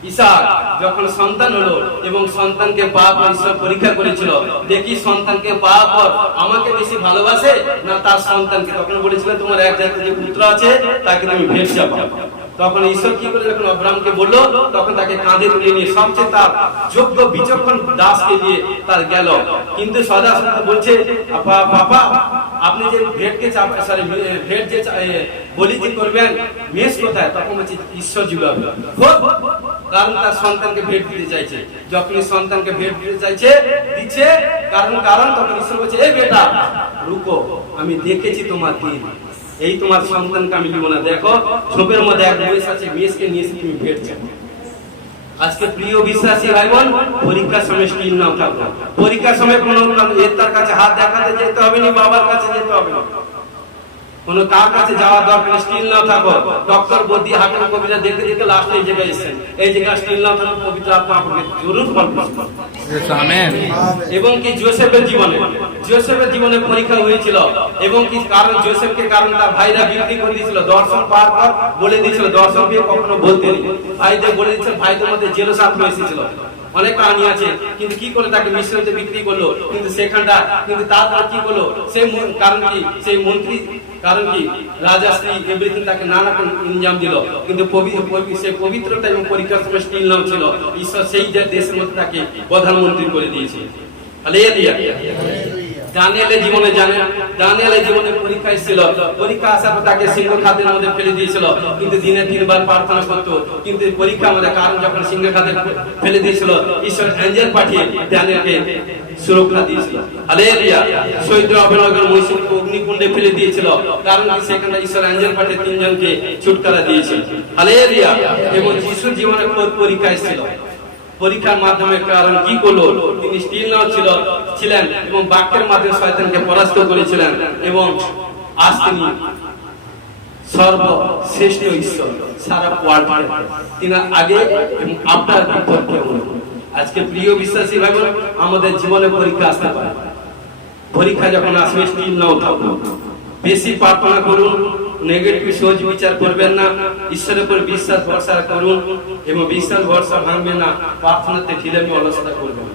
ইসাক, যখন সন্তান হলো এবং সন্তানকে পাওয়ার পর ঈশ্বর পরীক্ষা করেছিল, দেখি সন্তানকে পাওয়ার পর আমাকে বেশি ভালোবাসে না তার সন্তানকে। তখন বলেছিল, তোমার এক জাতের যে পুত্র আছে তাকে তুমি ভেট যাবো। তখন ঈশ্বর কি করে যখন আব্রাহামকে বললো, তখন তাকে কাঁধে তুলে নিয়ে সবচেয়ে তার যোগ্য বিচক্ষণ দাসকে দিয়ে তার গেল। কিন্তু সদা সদা বলছে, বাবা আপনি যে ভেটকে ভেট যে বলি যে করবেন, মেষ কোথায়? তখন বলছে ঈশ্বর জুড়াবে, কারণ তার সন্তানকে ভেট দিতে চাইছে। যখন সন্তানকে ভেট দিতে চাইছে দিচ্ছে, কারণ তখন ঈশ্বর বলছে, এই বেটা রুকো, আমি দেখেছি তোমার দিন, এই তোমার সন্তানকে আমি দিব না। দেখো ঝোপের মধ্যে এক মেষ আছে, মেষকে নিয়ে এসে তুমি ভেট চাও। আজকে প্রিয় বিশ্বাসী ভাই বোন, পরীক্ষার সময় স্টিল নাও থাকো। পরীক্ষার সময় কোন তার কাছে হাত দেখাতে যেতে হবে না, বাবার কাছে যেতে হবে না, কোন কার কাছে যাওয়ার দরকার, স্টিল না থাকো। ডক্টর বদি হাকিম কবিরা দেখে দেখে লাস্টে এই জায়গায় এসেছেন, এই জায়গায় স্টিল না থাকো, পবিত্র আত্মা আপনাকে জরুর ফল পাবে। এবং কি জোসেফের জীবনে পরীক্ষা হয়েছিল, এবং কি কারণ জোসেফকে তার ভাইরা বিক্রি করে দিয়েছিল। দর্শন পাওয়ার পর বলে দিয়েছিল, দর্শন পেয়ে কখনো বলতে নেই। ভাইদের বলে দিয়েছিল, ভাইদের মধ্যে জেলাসি আত্মা এসেছিল। অনেক কাহিনী আছে, কিন্তু কি করে তাকে মিশ্রিতে বিক্রি করলো, কিন্তু সেখানটা কিন্তু তারপর কি করলো সেই কারণ কি সেই মন্ত্রী, কারণ কি রাজা স্ত্রী এভরিথিং তাকে নানা ইনজাম দিল, কিন্তু সেই পবিত্রতা এবং পরীক্ষার সময় স্টিল নাম ছিল। ঈশ্বর সেই দেশের মধ্যে তাকে প্রধানমন্ত্রী করে দিয়েছে। দানিয়েলের জীবনে পরীক্ষা এসেছিল, পরীক্ষা আসার পর তাকে সিংহ খাদের মধ্যে ফেলে দিয়েছিল, কিন্তু দিনে 3 বার প্রার্থনা করতো, কিন্তু পরীক্ষা আমাদের কারণ যখন সিংহ খাদে ফেলে দিয়েছিল, ঈশ্বর এঞ্জেল পাঠিয়ে দানিয়েলকে সুরক্ষা দিয়েছিল। হালেলুয়া। শহীদ অবনগর মহিষীকে অগ্নিকুণ্ডে ফেলে দিয়েছিল, কারণ সেখানে ঈশ্বর অ্যাঞ্জেল পাঠিয়ে 3 জনকে ছুটকারা দিয়েছিল। হালেলুয়া। এবং যিশুর জীবনে পরীক্ষা এসেছিল, পরীক্ষার মাধ্যমে কারণ কি করলো, তিনি স্থির না ছিলেন এবং বাক্যের মাধ্যমে শয়তানকে পরাস্ত করেছিলেন এবং আজ তিনি সর্বশ্রেষ্ঠ ঈশ্বর সারা ওয়ার্ল্ড। তিনি আগে এবং আপনার পরীক্ষা হলো। আজকে প্রিয় বিশ্বাসী ভাই বোন, আমাদের জীবনে পরীক্ষা আসতে পারে। পরীক্ষা যখন আসবে স্থির নাও থাকবো, বেশি প্রার্থনা করুন, নেগেটিভ সোচ বিচার করবেন না, ঈশ্বরের উপর বিশ্বাস ভরসা করুন এবং বিশ্বাস ভরসা ভাঙবে না, প্রার্থনাতে ঢিলামি অলসতা করবেন।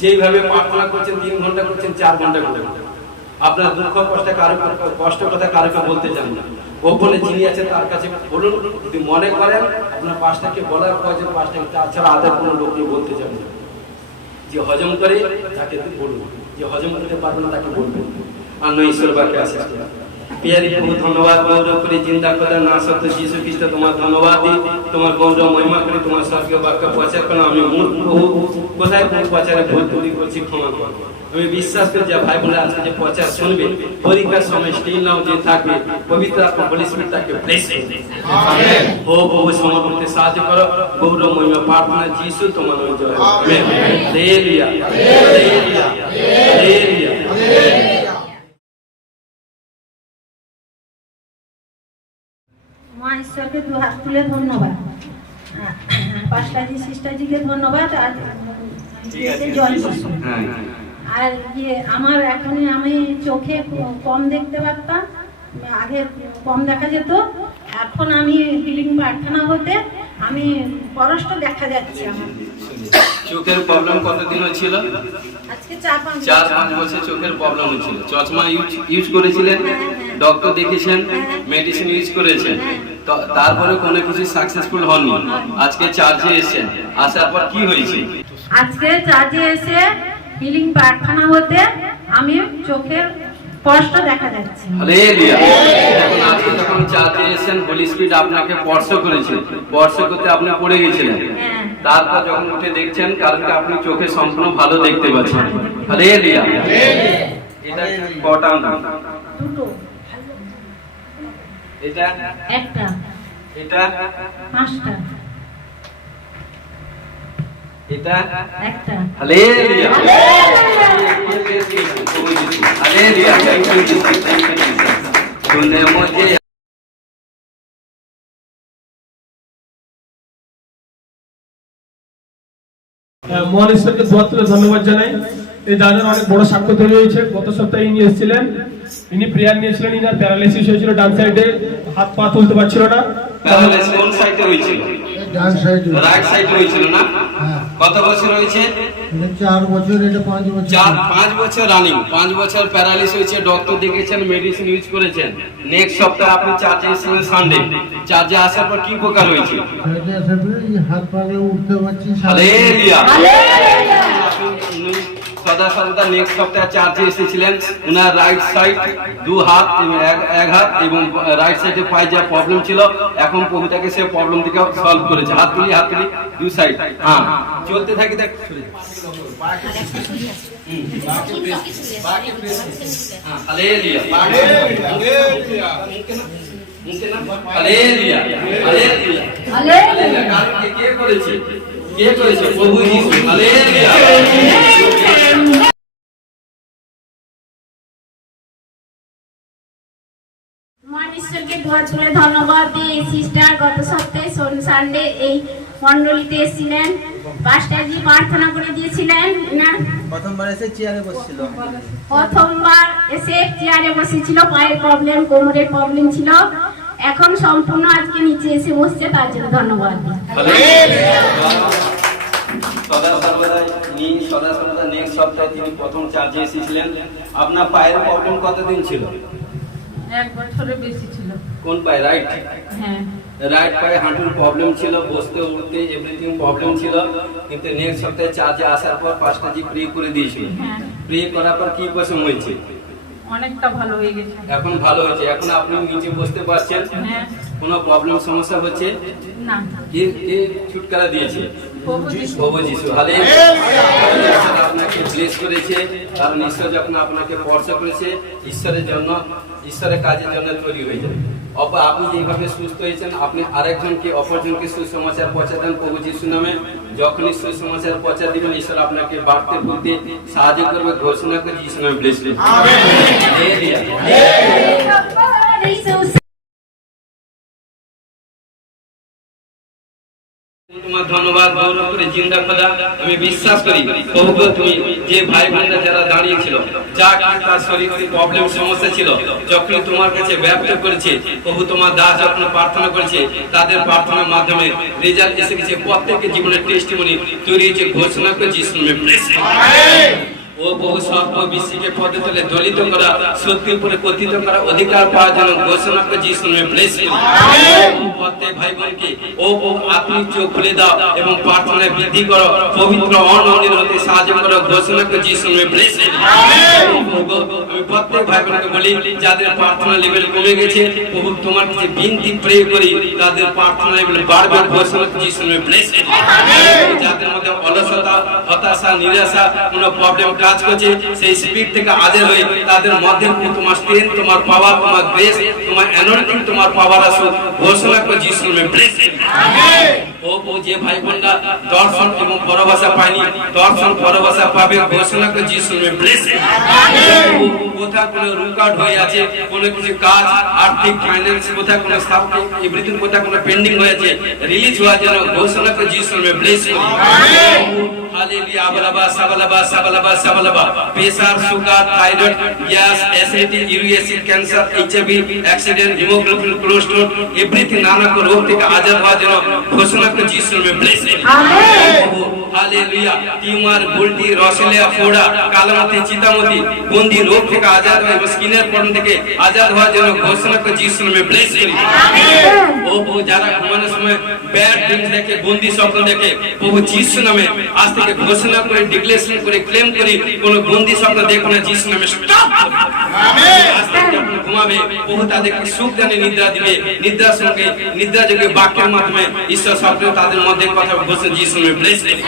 যেইভাবে প্রার্থনা করছেন 3 ঘন্টা করছেন 4 ঘন্টা করবেন, আপনার দুঃখ কষ্ট কথা কারোকে বলতে চান না, ওপরে যিনি আছেন তার কাছে বলুন। যদি মনে করেন আপনার পাঁচটাকে বলার প্রয়োজন, পাঁচটাকে, তাছাড়া আদার কোনো লোককে বলতে চান না। যে হজম করে তাকে বলুন, যে হজম করতে পারবে না তাকে বলবেন। আর নয় ঈশ্বর বাক্যে আছে। প্রিয়ারি প্রভু ধন্যবাদ, গৌরব করে চিন্তা করে না সত্য যীশু খ্রিস্ট তোমার ধন্যবাদ দিই, তোমার গৌরব মহিমা করে তোমার স্বর্গীয় বাক্য প্রচার করো। আমি মূর্খ প্রভু কোথায় প্রচারে ভুল ত্রুটি করছি, ক্ষমা করো। আমি বিশ্বাস করি যে ভাই বোনেরা আজকে যে প্রচার শুনবে, পরীক্ষার সময় স্টিল নাও যে থাকবে, পবিত্র আত্মা হোলি স্পিরিট তাকে ব্লেস করবে। আমেন। ও প্রভু সমর্পণে সাহায্য করো, গৌরব মহিমা প্রার্থনা যিশু তোমার নামে জয়। আমেন। Hallelujah, hallelujah, hallelujah. মা ঈশ্বরকে 2 হাত তুলে ধন্যবাদ, পাস্টারজি সিস্টারজিকে ধন্যবাদ। আর জয় যিশু। আর আমার এখনই আমি চোখে কম দেখতে পারতাম, আগে কম দেখা যেত, এখন আমি হিলিং প্রার্থনা হতে আমি স্পষ্ট দেখা যাচ্ছে। আমার চোখের প্রবলেম কতদিন ছিল? আজকে 4-5 বছর চোখের প্রবলেম হচ্ছিল। চশমা ইউজ করেছিলেন, ডক্টর দেখেছেন, মেডিসিন ইউজ করেছেন, তারপরে কোনো কিছু সাকসেসফুল হননি। আজকে চার্জে এসেছেন, আসার পর কি হয়েছে? আজকে চার্জে এসে হিলিং প্রার্থনা হতে আমি চোখের স্পষ্ট দেখা যাচ্ছে। হালেলুয়া। এখন আজকে যখন চার্জে এসেছেন, হোলি স্পিরিট আপনাকে স্পর্শ করেছে, স্পর্শ করতে আপনি পড়ে গেছিলেন, তারপর যখন উঠে দেখছেন, কারণ আপনি চোখে সম্পূর্ণ ভালো দেখতে পাচ্ছেন। হালেলুয়া। এটা কটা? দুটো। এটা একটা। এটা 5টা। এটা একটা। Hallelujah, hallelujah. Thank you Jesus, thank you Jesus. শুনে মুঝে মহান ঈশ্বরকে দোয়া তুলে ধন্যবাদ জানাই। এই দাদার অনেক বড় সাক্ষ্য তৈরি হয়েছে। গত সপ্তাহে ইনি এসেছিলেন, ইনি প্রেয়ার নিয়েছিলেন, ইনার প্যারালাইসিস হয়েছিল, ডান সাইডে হাত পা তুলতে পারছিল না। প্যারালাইসিস কোন সাইডে হয়েছিল? ডান সাইডে, রাইট সাইডে হয়েছিল না? হ্যাঁ। কত বছর হয়েছে? 4 বছর, এটা 5 বছর। 5 বছর রানিং, 5 বছর প্যারালাইসিস হয়েছে, ডক্টর দেখেছেন, মেডিসিন ইউজ করেছেন। নেক্সট সপ্তাহে আপনি চার্জে এসেছেন, সানডে চার্জে আসার পর কি উপকার হয়েছে? সাইডে আসার পরে এই হাত পা নিয়ে উঠতে পারছি। হালেলুয়া। সদা সর্বদা নেক্সট সপ্তাহে চার্জে এসেছিলেন, উনার রাইট সাইড 2 হাত, 1 হাত এবং রাইট সাইডে পায়ে যা প্রবলেম ছিল, এখন প্রভুটাকে সে প্রবলেম থেকে সলভ করেছে। হাত তুলি 2 সাইড। হ্যাঁ, চলতে থাকি দেখ। Hallelujah, hallelujah, hallelujah, hallelujah. কে করেছে? কে করেছে? প্রভু যিশু। হালেলুয়া। ঈশ্বরকে দোয়া তুলে ধন্যবাদ দিই। সিস্টার গত সপ্তাহে সানডে এই মন্ডলীতে এসেছিলেন, পাস্টারজি প্রার্থনা করে দিয়েছিলেন না? প্রথমবার এসে চেয়ারে বসছিল, পায়ের প্রবলেম, কোমরের প্রবলেম ছিল, এখন সম্পূর্ণ আজকে নিচে এসে বসছে, তার জন্য ধন্যবাদ। সদা সর্বদা নেক্সট সপ্তাহে তিনি প্রথম চার্জে এসেছিলেন। আপনার পায়ের প্রবলেম কতদিন ছিল? 1 বছরের বেশি ছিল। কোন পায়ে? রাইট। হ্যাঁ, রাইট পায়ে হাঁটুর প্রবলেম ছিল, বসতে উঠতে এভরিথিং প্রবলেম ছিল। কিন্তু নেক্সট সপ্তাহে চার্জে আসার পর পাঁচটাজি প্রে করে দিয়েছিল। প্রে করার পর কি উপশম হয়েছে? অনেকটা ভালো হয়ে গেছে। এখন ভালো হয়েছে, এখন আপনি নিচে বসতে পারছেন, হ্যাঁ। কোনো প্রবলেম সমস্যা হচ্ছে না। কে ছুটকারা দিয়েছে? প্রভু যিশু। প্রভু যিশু। হালেলুয়া। আপনাকে ব্লেস করেছে, কারণ ঈশ্বর যখন আপনাকে স্পর্শ করেছে ঈশ্বরের জন্য, ঈশ্বরের কাজের জন্য তৈরি হয়ে যাবে। আপনি যেভাবে সুস্থ হয়েছেন, আপনি আরেকজনকে অপরজনকে সুসমাচার পৌঁছে দেন প্রভু যিশু নামে। যখনই সুসমাচার পৌঁছে দিবেন ঈশ্বর আপনাকে বাড়তে ফুলতে সাহায্য করবে। ঘোষণা করে যিশু নামে ব্লেস করুন। তোমার ধন্যবাদ গৌরব করে জিন্দা খোদা, আমি বিশ্বাস করি প্রভু তুমি যে ভাই বোনরা যারা দাঁড়িয়ে ছিল, যা তার শরীরে প্রবলেম সমস্যা ছিল, যখন তোমার কাছে ব্যক্ত করেছে প্রভু, তোমার দাস যখন প্রার্থনা করেছে, তাদের প্রার্থনার মাধ্যমে রেজাল্ট এসে গেছে। প্রত্যেকের জীবনের টেস্টিমনি তৈরি হয়েছে। ঘোষণা করে যিশু নামে ব্লেস। ও বহু সর্ব বিশ্বকে পদে তলে দলিত করা, সত্যের উপরে কথিত করা অধিকার পাওয়ার জন্য ঘোষণা করে যিশু নামে ব্লেস। প্রত্যেক ভাই বোনকে ও আপনি চোখ খুলে দাও এবং প্রার্থনায় বৃদ্ধি করো, পবিত্র অননীর হতে সাহায্য করো। ঘোষণা করে যিশু নামে ব্লেস। আমি প্রত্যেক ভাই বোনকে বলি, যাদের প্রার্থনা লেভেল কমে গেছে প্রভু তোমার কাছে বিনতি প্রে করি, তাদের প্রার্থনা লেভেল বাড়বে। ঘোষণা করে যিশু নামে ব্লেস। যাদের মধ্যে অলসতা, হতাশা, নিরাশা, কোনো প্রবলেম কাজ করছে, সেই স্পিরিট থেকে আদের হয়ে তাদের মধ্যে তোমার স্ট্রেংথ, তোমার পাওয়ার, তোমার গ্রেস, তোমার অ্যানোইন্টিং, তোমার পাওয়ার আসো। ঘোষণা করে যিশু নামে ব্লেস। ও যে ভাই বোনরা দর্শন এবং পরবাসা পায়নি, দর্শন পরবাসা পাবে। ঘোষণা করে যিশু নামে ব্লেস। কোথাও কোনো রুকাট হয়ে আছে, কোনো কিছু কাজ, আর্থিক, ফাইন্যান্স, কোথাও কোনো সাবজেক্ট, এভরিথিং কোথাও কোনো পেন্ডিং হয়ে আছে, রিলিজ হওয়ার জন্য ঘোষণা করে যিশু নামে ব্লেস করি। হালেলুয়া। আবালাবা সাবালাবা সাবালাবা সাবালাবা। Pressure, sugar, thyroid, gas, acidity, uric acid, cancer, HIV, accident, haemoglobin, cholesterol, everything নানা রোগ থেকে আজাদ হওয়ার জন্য ঘোষণা করে যিশু নামে ব্লেস। আমেন। হালেলুয়া। টিউমার, গুলটি, রসেলিয়া, ফোড়া, কালামতি, চিতামতি, বন্দি রোগ থেকে আজাদ হওয়া এবং স্কিনের প্রবলেম থেকে আজাদ হওয়ার জন্য ঘোষণা করে যিশু নামে ব্লেস করি। ও যারা ঘুমানোর সময় ব্যাড ড্রিমস দেখে, বন্দি স্বপ্ন দেখে, প্রভু যিশু নামে আজ থেকে ঘোষণা করে, ডিক্লেরেশন করে, ক্লেম করি, কোন বন্দি স্বপ্ন দেখো না, যিশু নামে স্টপ। আজ থেকে যখন ঘুমাবে প্রভু তাদেরকে সুখ দানে নিদ্রা দিবে। নিদ্রার সঙ্গে নিদ্রা যোগে বাক্যের মাধ্যমে ঈশ্বর স্বপ্ন তাদের মধ্যে কথা ঘোষণা যিশু নামে ব্লেস করি।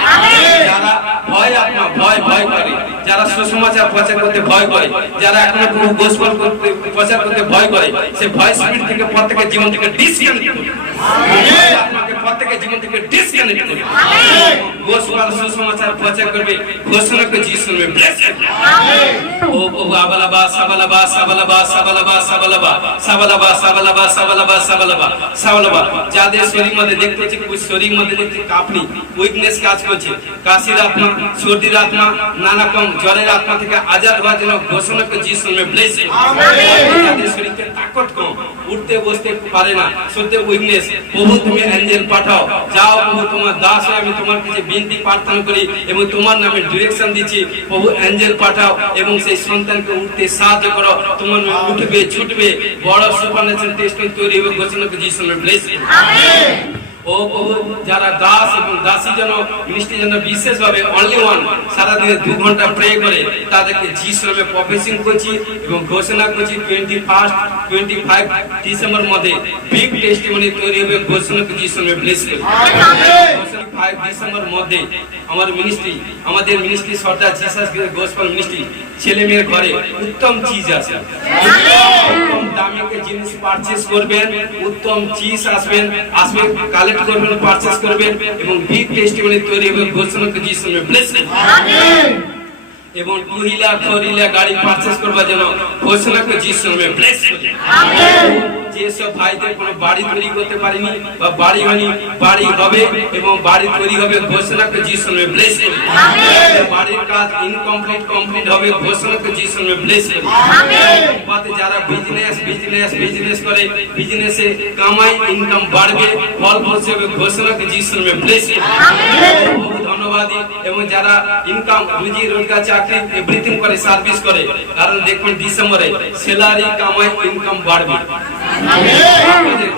যারা ভয় আত্মা ভয় করে, যারা সুসমাচার প্রচার করতে ভয় করে, যারা এখনো প্রভু গোসল করতে প্রচার করতে ভয় করে, সে ভয় স্পিরিট থেকে প্রত্যেকের জীবন থেকে ডিসকানেক্ট করি। আত্মাকে প্রত্যেকের জীবন থেকে ডিসকানেক্ট করি। গোসল সুসমাচার প্রচার করবে। ঘোষণা করে যিশু নামে ব্লেস। ও আবালাবা সাবালাবা সাবালাবা সাবালাবা সাবালাবা সাবালাবা সাবালাবা সাবালাবা সাবালাবা সাবালাবা। যাদের শরীর মধ্যে দেখতে হচ্ছে, শরীর মধ্যে দেখতে কাঁপনি, উইকনেস কাজ করছে, কাশির আত্মা, সর্দির আত্মা, নানা রকম জ্বরের আত্মা থেকে আজাদ হওয়ার জন্য ঘোষণা করে যিশু নামে ব্লেস। যাদের শরীরে তাকত কম, উঠতে বসতে পারে না, সত্যি উইকনেস, প্রভু তুমি অ্যাঞ্জেল পাঠাও। যাও প্রভু, তোমার দাস হয়ে আমি তোমার কাছে বিনতি প্রার্থনা করি এবং তোমার নামে ডিরেকশন দিচ্ছি। প্রভু অ্যাঞ্জেল পাঠাও এবং সেই সন্তানকে উঠতে সাহায্য করো। তোমার নামে উঠবে, ছুটবে, বড় সুপারন্যাচুরাল টেস্টিং তৈরি হবে। ঘোষণা করে যিশু নামে ব্লেস। ও যারা দাস এবং দাসী যেন মিনিস্ট্রি যেন বিশেষভাবে অনলি ওয়ান সারাদিনে 2 ঘন্টা প্রে করে, তাদেরকে যিশু নামে প্রফেসিং করছি এবং ঘোষণা করছি 25 ডিসেম্বর মধ্যে বিগ টেস্টিমনি তৈরি হবে। ঘোষণা করে যিশু নামে ব্লেস করি। 5 ডিসেম্বর মধ্যে আমাদের মিনিস্ট্রি সর্দার জিসাস গসপেল মিনিস্ট্রি, ছেলে মেয়ের ঘরে উত্তম চিজ আছে, উত্তম দামি জিনিস পারচেজ করবেন, উত্তম চিজ আসবেন কালেক্ট করবেন, পারচেজ করবেন এবং বিগ টেস্টিমনি তৈরি হবে। ঘোষণা করে যিশু নামে ব্লেস। আমেন। এবং 2 হুইলার 4 হুইলার গাড়ি পারচেজ করবার জন্য ঘোষণা করে যিশু নামে ব্লেস। আমেন। যেসব ভাইদের কোনো বাড়ি তৈরি করতে পারেনি বা বাড়ি হয়নি, বাড়ি হবে এবং বাড়ি তৈরি হবে। ঘোষণা করে যিশু নামে ব্লেস করি। আমেন। বাড়ির কাজ ইনকমপ্লিট কমপ্লিট হবে। ঘোষণা করে যিশু নামে ব্লেস করি। আমেন। বাতে যারা বিজনেস করে, বিজনেসে কামাই ইনকাম বাড়বে, ফল ফলছে হবে। ঘোষণা করে যিশু নামে ব্লেস করি। আমেন। ধন্যবাদ। এবং যারা ইনকাম রুজি রোজগার চাকরি এভরিথিং করে, সার্ভিস করে, কারণ দেখুন ডিসেম্বরে স্যালারি কামাই ইনকাম বাড়বে।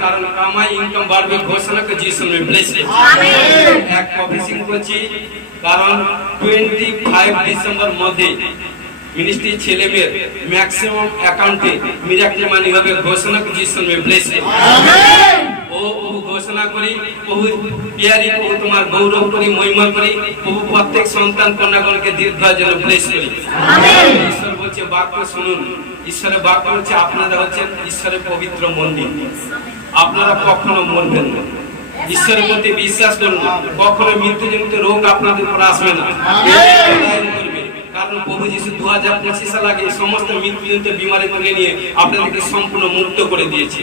কারণ কামাই ইনকাম বাড়বে। ঘোষণা করে যিশু নামে ব্লেস। আমেন। এক প্রফেসিং করছি, কারণ 25 ডিসেম্বর মধ্যে মিনিস্ট্রি ছেলে মেয়ের ম্যাক্সিমাম অ্যাকাউন্টে মিরাকল মানি হবে। ঘোষণা করে যিশু নামে ব্লেস। আমেন। ও ঘোষণা করি প্রভু পিয়ারি প্রভু তোমার গৌরব করি মহিমা করি প্রভু প্রত্যেক সন্তান কন্যাগণকে দীর্ঘায়ু যেন ব্লেস করি ঈশ্বর বলছে বাক্য শুনুন ঈশ্বরের বাক্য হচ্ছে আপনারা হচ্ছেন ঈশ্বরের পবিত্র মন্দির আপনারা কখনো মরবেন না ঈশ্বরের প্রতি বিশ্বাস করুন কখনো মৃত্যুজনিত রোগ আপনাদের উপর আসবে না কারণ প্রভু যিশু 2025 সাল আগে সমস্ত মৃত্যুজনিত বিমারি তুলে নিয়ে আপনাদেরকে সম্পূর্ণ মুক্ত করে দিয়েছে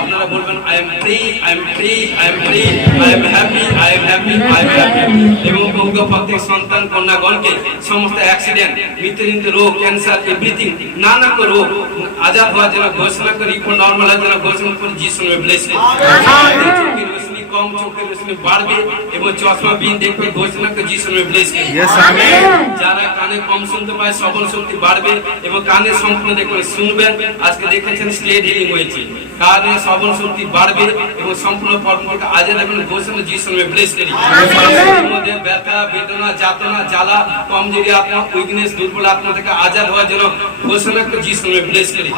আপনারা বলবেন I am free I am free I am free I am happy I am happy I am happy এবং প্রভু প্রত্যেক সন্তান কন্যাগণকে সমস্ত অ্যাক্সিডেন্ট মৃত্যুজনিত রোগ ক্যান্সার এভরিথিং নানা রোগ আজাদ হওয়ার জন্য ঘোষণা করি নর্মাল হওয়ার জন্য ঘোষণা করি যিশু নামে ব্লেস করি কম চোখের রোশনি বাড়বে এবং চশমা বিন দেখবে ঘোষণা করে যিশু নামে ব্লেস করি যারা কানে কম শুনতে পায় শ্রবণ শক্তি বাড়বে এবং কানে সম্পূর্ণ দেখবে শুনবেন আজকে দেখেছেন স্টেট হিলিং হয়েছে কানে শ্রবণ শক্তি বাড়বে এবং সম্পূর্ণ পরমকে আজে দেখবেন ঘোষণা যিশু নামে ব্লেস করি আমাদের ব্যথা বেদনা যাতনা জ্বালা কমজোরি আত্মা উইকনেস দুর্বল আত্মা থেকে আজাদ হওয়ার জন্য ঘোষণা করে যিশু নামে ব্লেস করি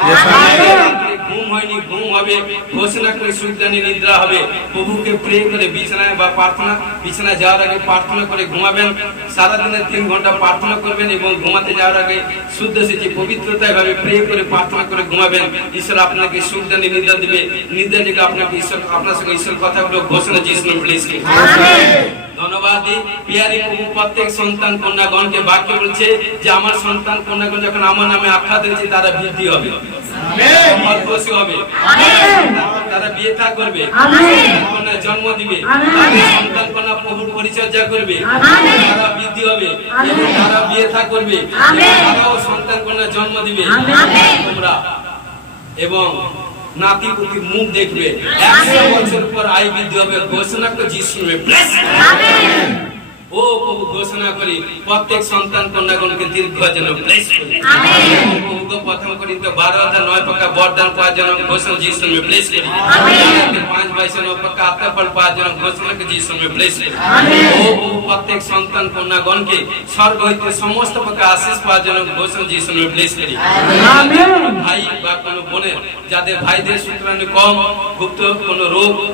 ঘুম হয়নি ঘুম হবে ঘোষণা করে সুখদানি নিদ্রা হবে প্রভুকে প্রে করে বিছানায় বা প্রার্থনা বিছানায় যাওয়ার আগে প্রার্থনা করে ঘুমাবেন সারা দিনে 3 ঘন্টা প্রার্থনা করবেন এবং ঘুমাতে যাওয়ার আগে শুদ্ধ সেচে পবিত্রতায় ভাবে প্রে করে প্রার্থনা করে ঘুমাবেন ঈশ্বর আপনাকে সুখদানি নিদ্রা দিবে নিদ্রা দিকে আপনাকে ঈশ্বর আপনার সঙ্গে ঈশ্বর কথাগুলো ঘোষণা যিশু নামে ব্লেস করি ধন্যবাদ দিই পিয়ারি প্রভু প্রত্যেক সন্তান কন্যাগণকে বাক্য বলছে যে আমার সন্তান কন্যাগণ যখন আমার নামে আখ্যা দিয়েছে তারা বৃদ্ধি হবে খুশি হবে তারা বিয়ে থা করবে কন্যা জন্ম দিবে সন্তান কন্যা প্রভুর পরিচর্যা করবে তারা বৃদ্ধি হবে তারা বিয়ে থা করবে তারাও সন্তান কন্যা জন্ম দিবে তোমরা এবং নাতি পুতি মুখ দেখবে 100 বছর পর আয় বৃদ্ধি হবে ঘোষণা করে যিশু নামে ব্লেস ও প্রভু ঘোষণা করি প্রত্যেক সন্তান কন্যাগণকে দীর্ঘায়ু যেন ব্লেস করি আমেন প্রভু প্রথম করিন্থ 12:9 পাকা বরদান পাওয়ার জন্য ঘোষণা যিশু নামে ব্লেস করি আমেন 5:9 পাকা আত্মফল পাওয়ার জন্য ঘোষণা করে যিশু নামে ব্লেস করি আমেন ও প্রভু প্রত্যেক সন্তান কন্যাগণকে স্বর্গ হইতে সমস্ত পাকা আশীষ পাওয়ার জন্য ঘোষণা যিশু নামে ব্লেস করি আমেন ভাই বা কোন বোনের যাদের ভাইদের শুক্রাণু কম গুপ্ত কোন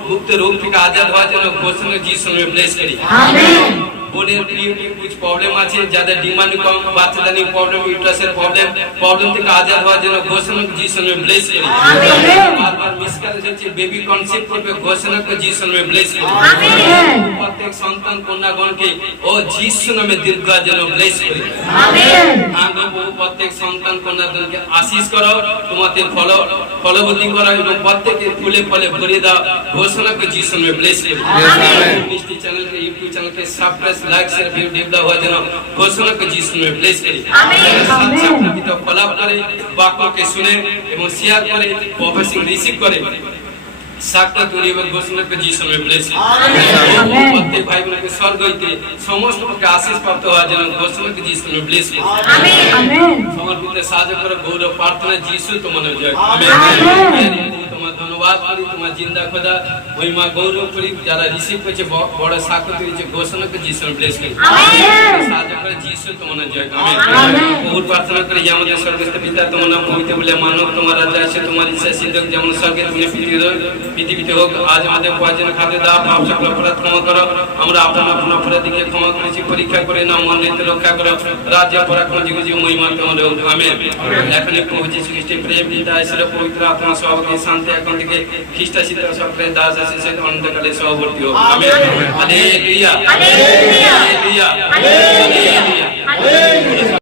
গুপ্ত রোগ থেকে আজাদ হওয়ার জন্য ঘোষণা যিশু নামে ব্লেস করি আমেন বোনের পিরিয়ডে কিছু প্রবলেম আছে যাদের ডিমান্ড কম বাচ্চাদানি প্রবলেম ইউট্রাসের প্রবলেম থেকে আজাদ হওয়ার জন্য ঘোষণা করে যিশু নামে ব্লেস করি আমেন বারবার মিসক্যারেজ হচ্ছে বেবি কনসেপ্ট করবে ঘোষণা করে যিশু নামে ব্লেস করি আমেন প্রত্যেক সন্তান কন্যাগণকে ও যিশু নামে দীর্ঘায়ু যেন ব্লেস করি আমেন আগে বহু প্রত্যেক সন্তান কন্যাগণকে আশীষ করো তোমাদের ফলবতী করো এবং প্রত্যেককে ফুলে ফলে ভরিয়ে দাও ঘোষণা করে যিশু নামে ব্লেস করি আমেন মিষ্টি চ্যানেলকে ইউটিউব চ্যানেলকে সাবস্ক্রাইব লাইক শেয়ার ভিডিও ডিপলা হওয়ার জন্য ঘোষণা করে যিশু নামে ব্লেস করি আমেন সত্যি তো ফলাপ করে বাক্যকে শুনে এবং শেয়ার করে প্রফেসিং রিসিভ করে সাক্ষাৎ করি এবং ঘোষণা করে যিশু নামে ব্লেস করি আমেন প্রত্যেক ভাই বোনকে স্বর্গ হইতে সমস্ত প্রকার আশীষ প্রাপ্ত হওয়ার জন্য ঘোষণা করে যিশু নামে ব্লেস করি আমেন আমেন সমর্পিত সাহায্য করে গৌরব প্রার্থনা যিশু তোমার জয় আমেন তোমার ধন্যবাদ করি তোমার জিন্দা খোদা মহিমা গৌরব করি যারা রিসিভ করেছে বড় সাক্ষাৎ করেছে ঘোষণা করে যিশু নামে ব্লেস করি আমেন সাহায্য করে যিশু তোমার জয় আমেন বহুত প্রার্থনা করি যে আমাদের স্বর্গস্থ পিতা তোমার নাম পবিত্র বলে মানব তোমার রাজ্য আসে তোমার ইচ্ছা সিদ্ধ যেমন স্বর্গে তুমি পৃথিবীতে হোক আজ আমাদের প্রয়োজন খাদ্য দাও পাপ সকল অপরাধ ক্ষমা করো আমরা আপন অপরাধীকে ক্ষমা করেছি পরীক্ষা করে নাও মন নিতে রক্ষা করো রাজ্য পরাক্রম জীব মহিমা তোমার আমেন এখন প্রভু যীশু খ্রিস্টের প্রেম পিতা ঈশ্বর পবিত্র আত্মা সহকে শান্তি এখন থেকে খ্রিস্ট শীত সকলের দাস আশিসে অনন্তকালে সহবর্তী হোক amen hallelujah hallelujah hallelujah hallelujah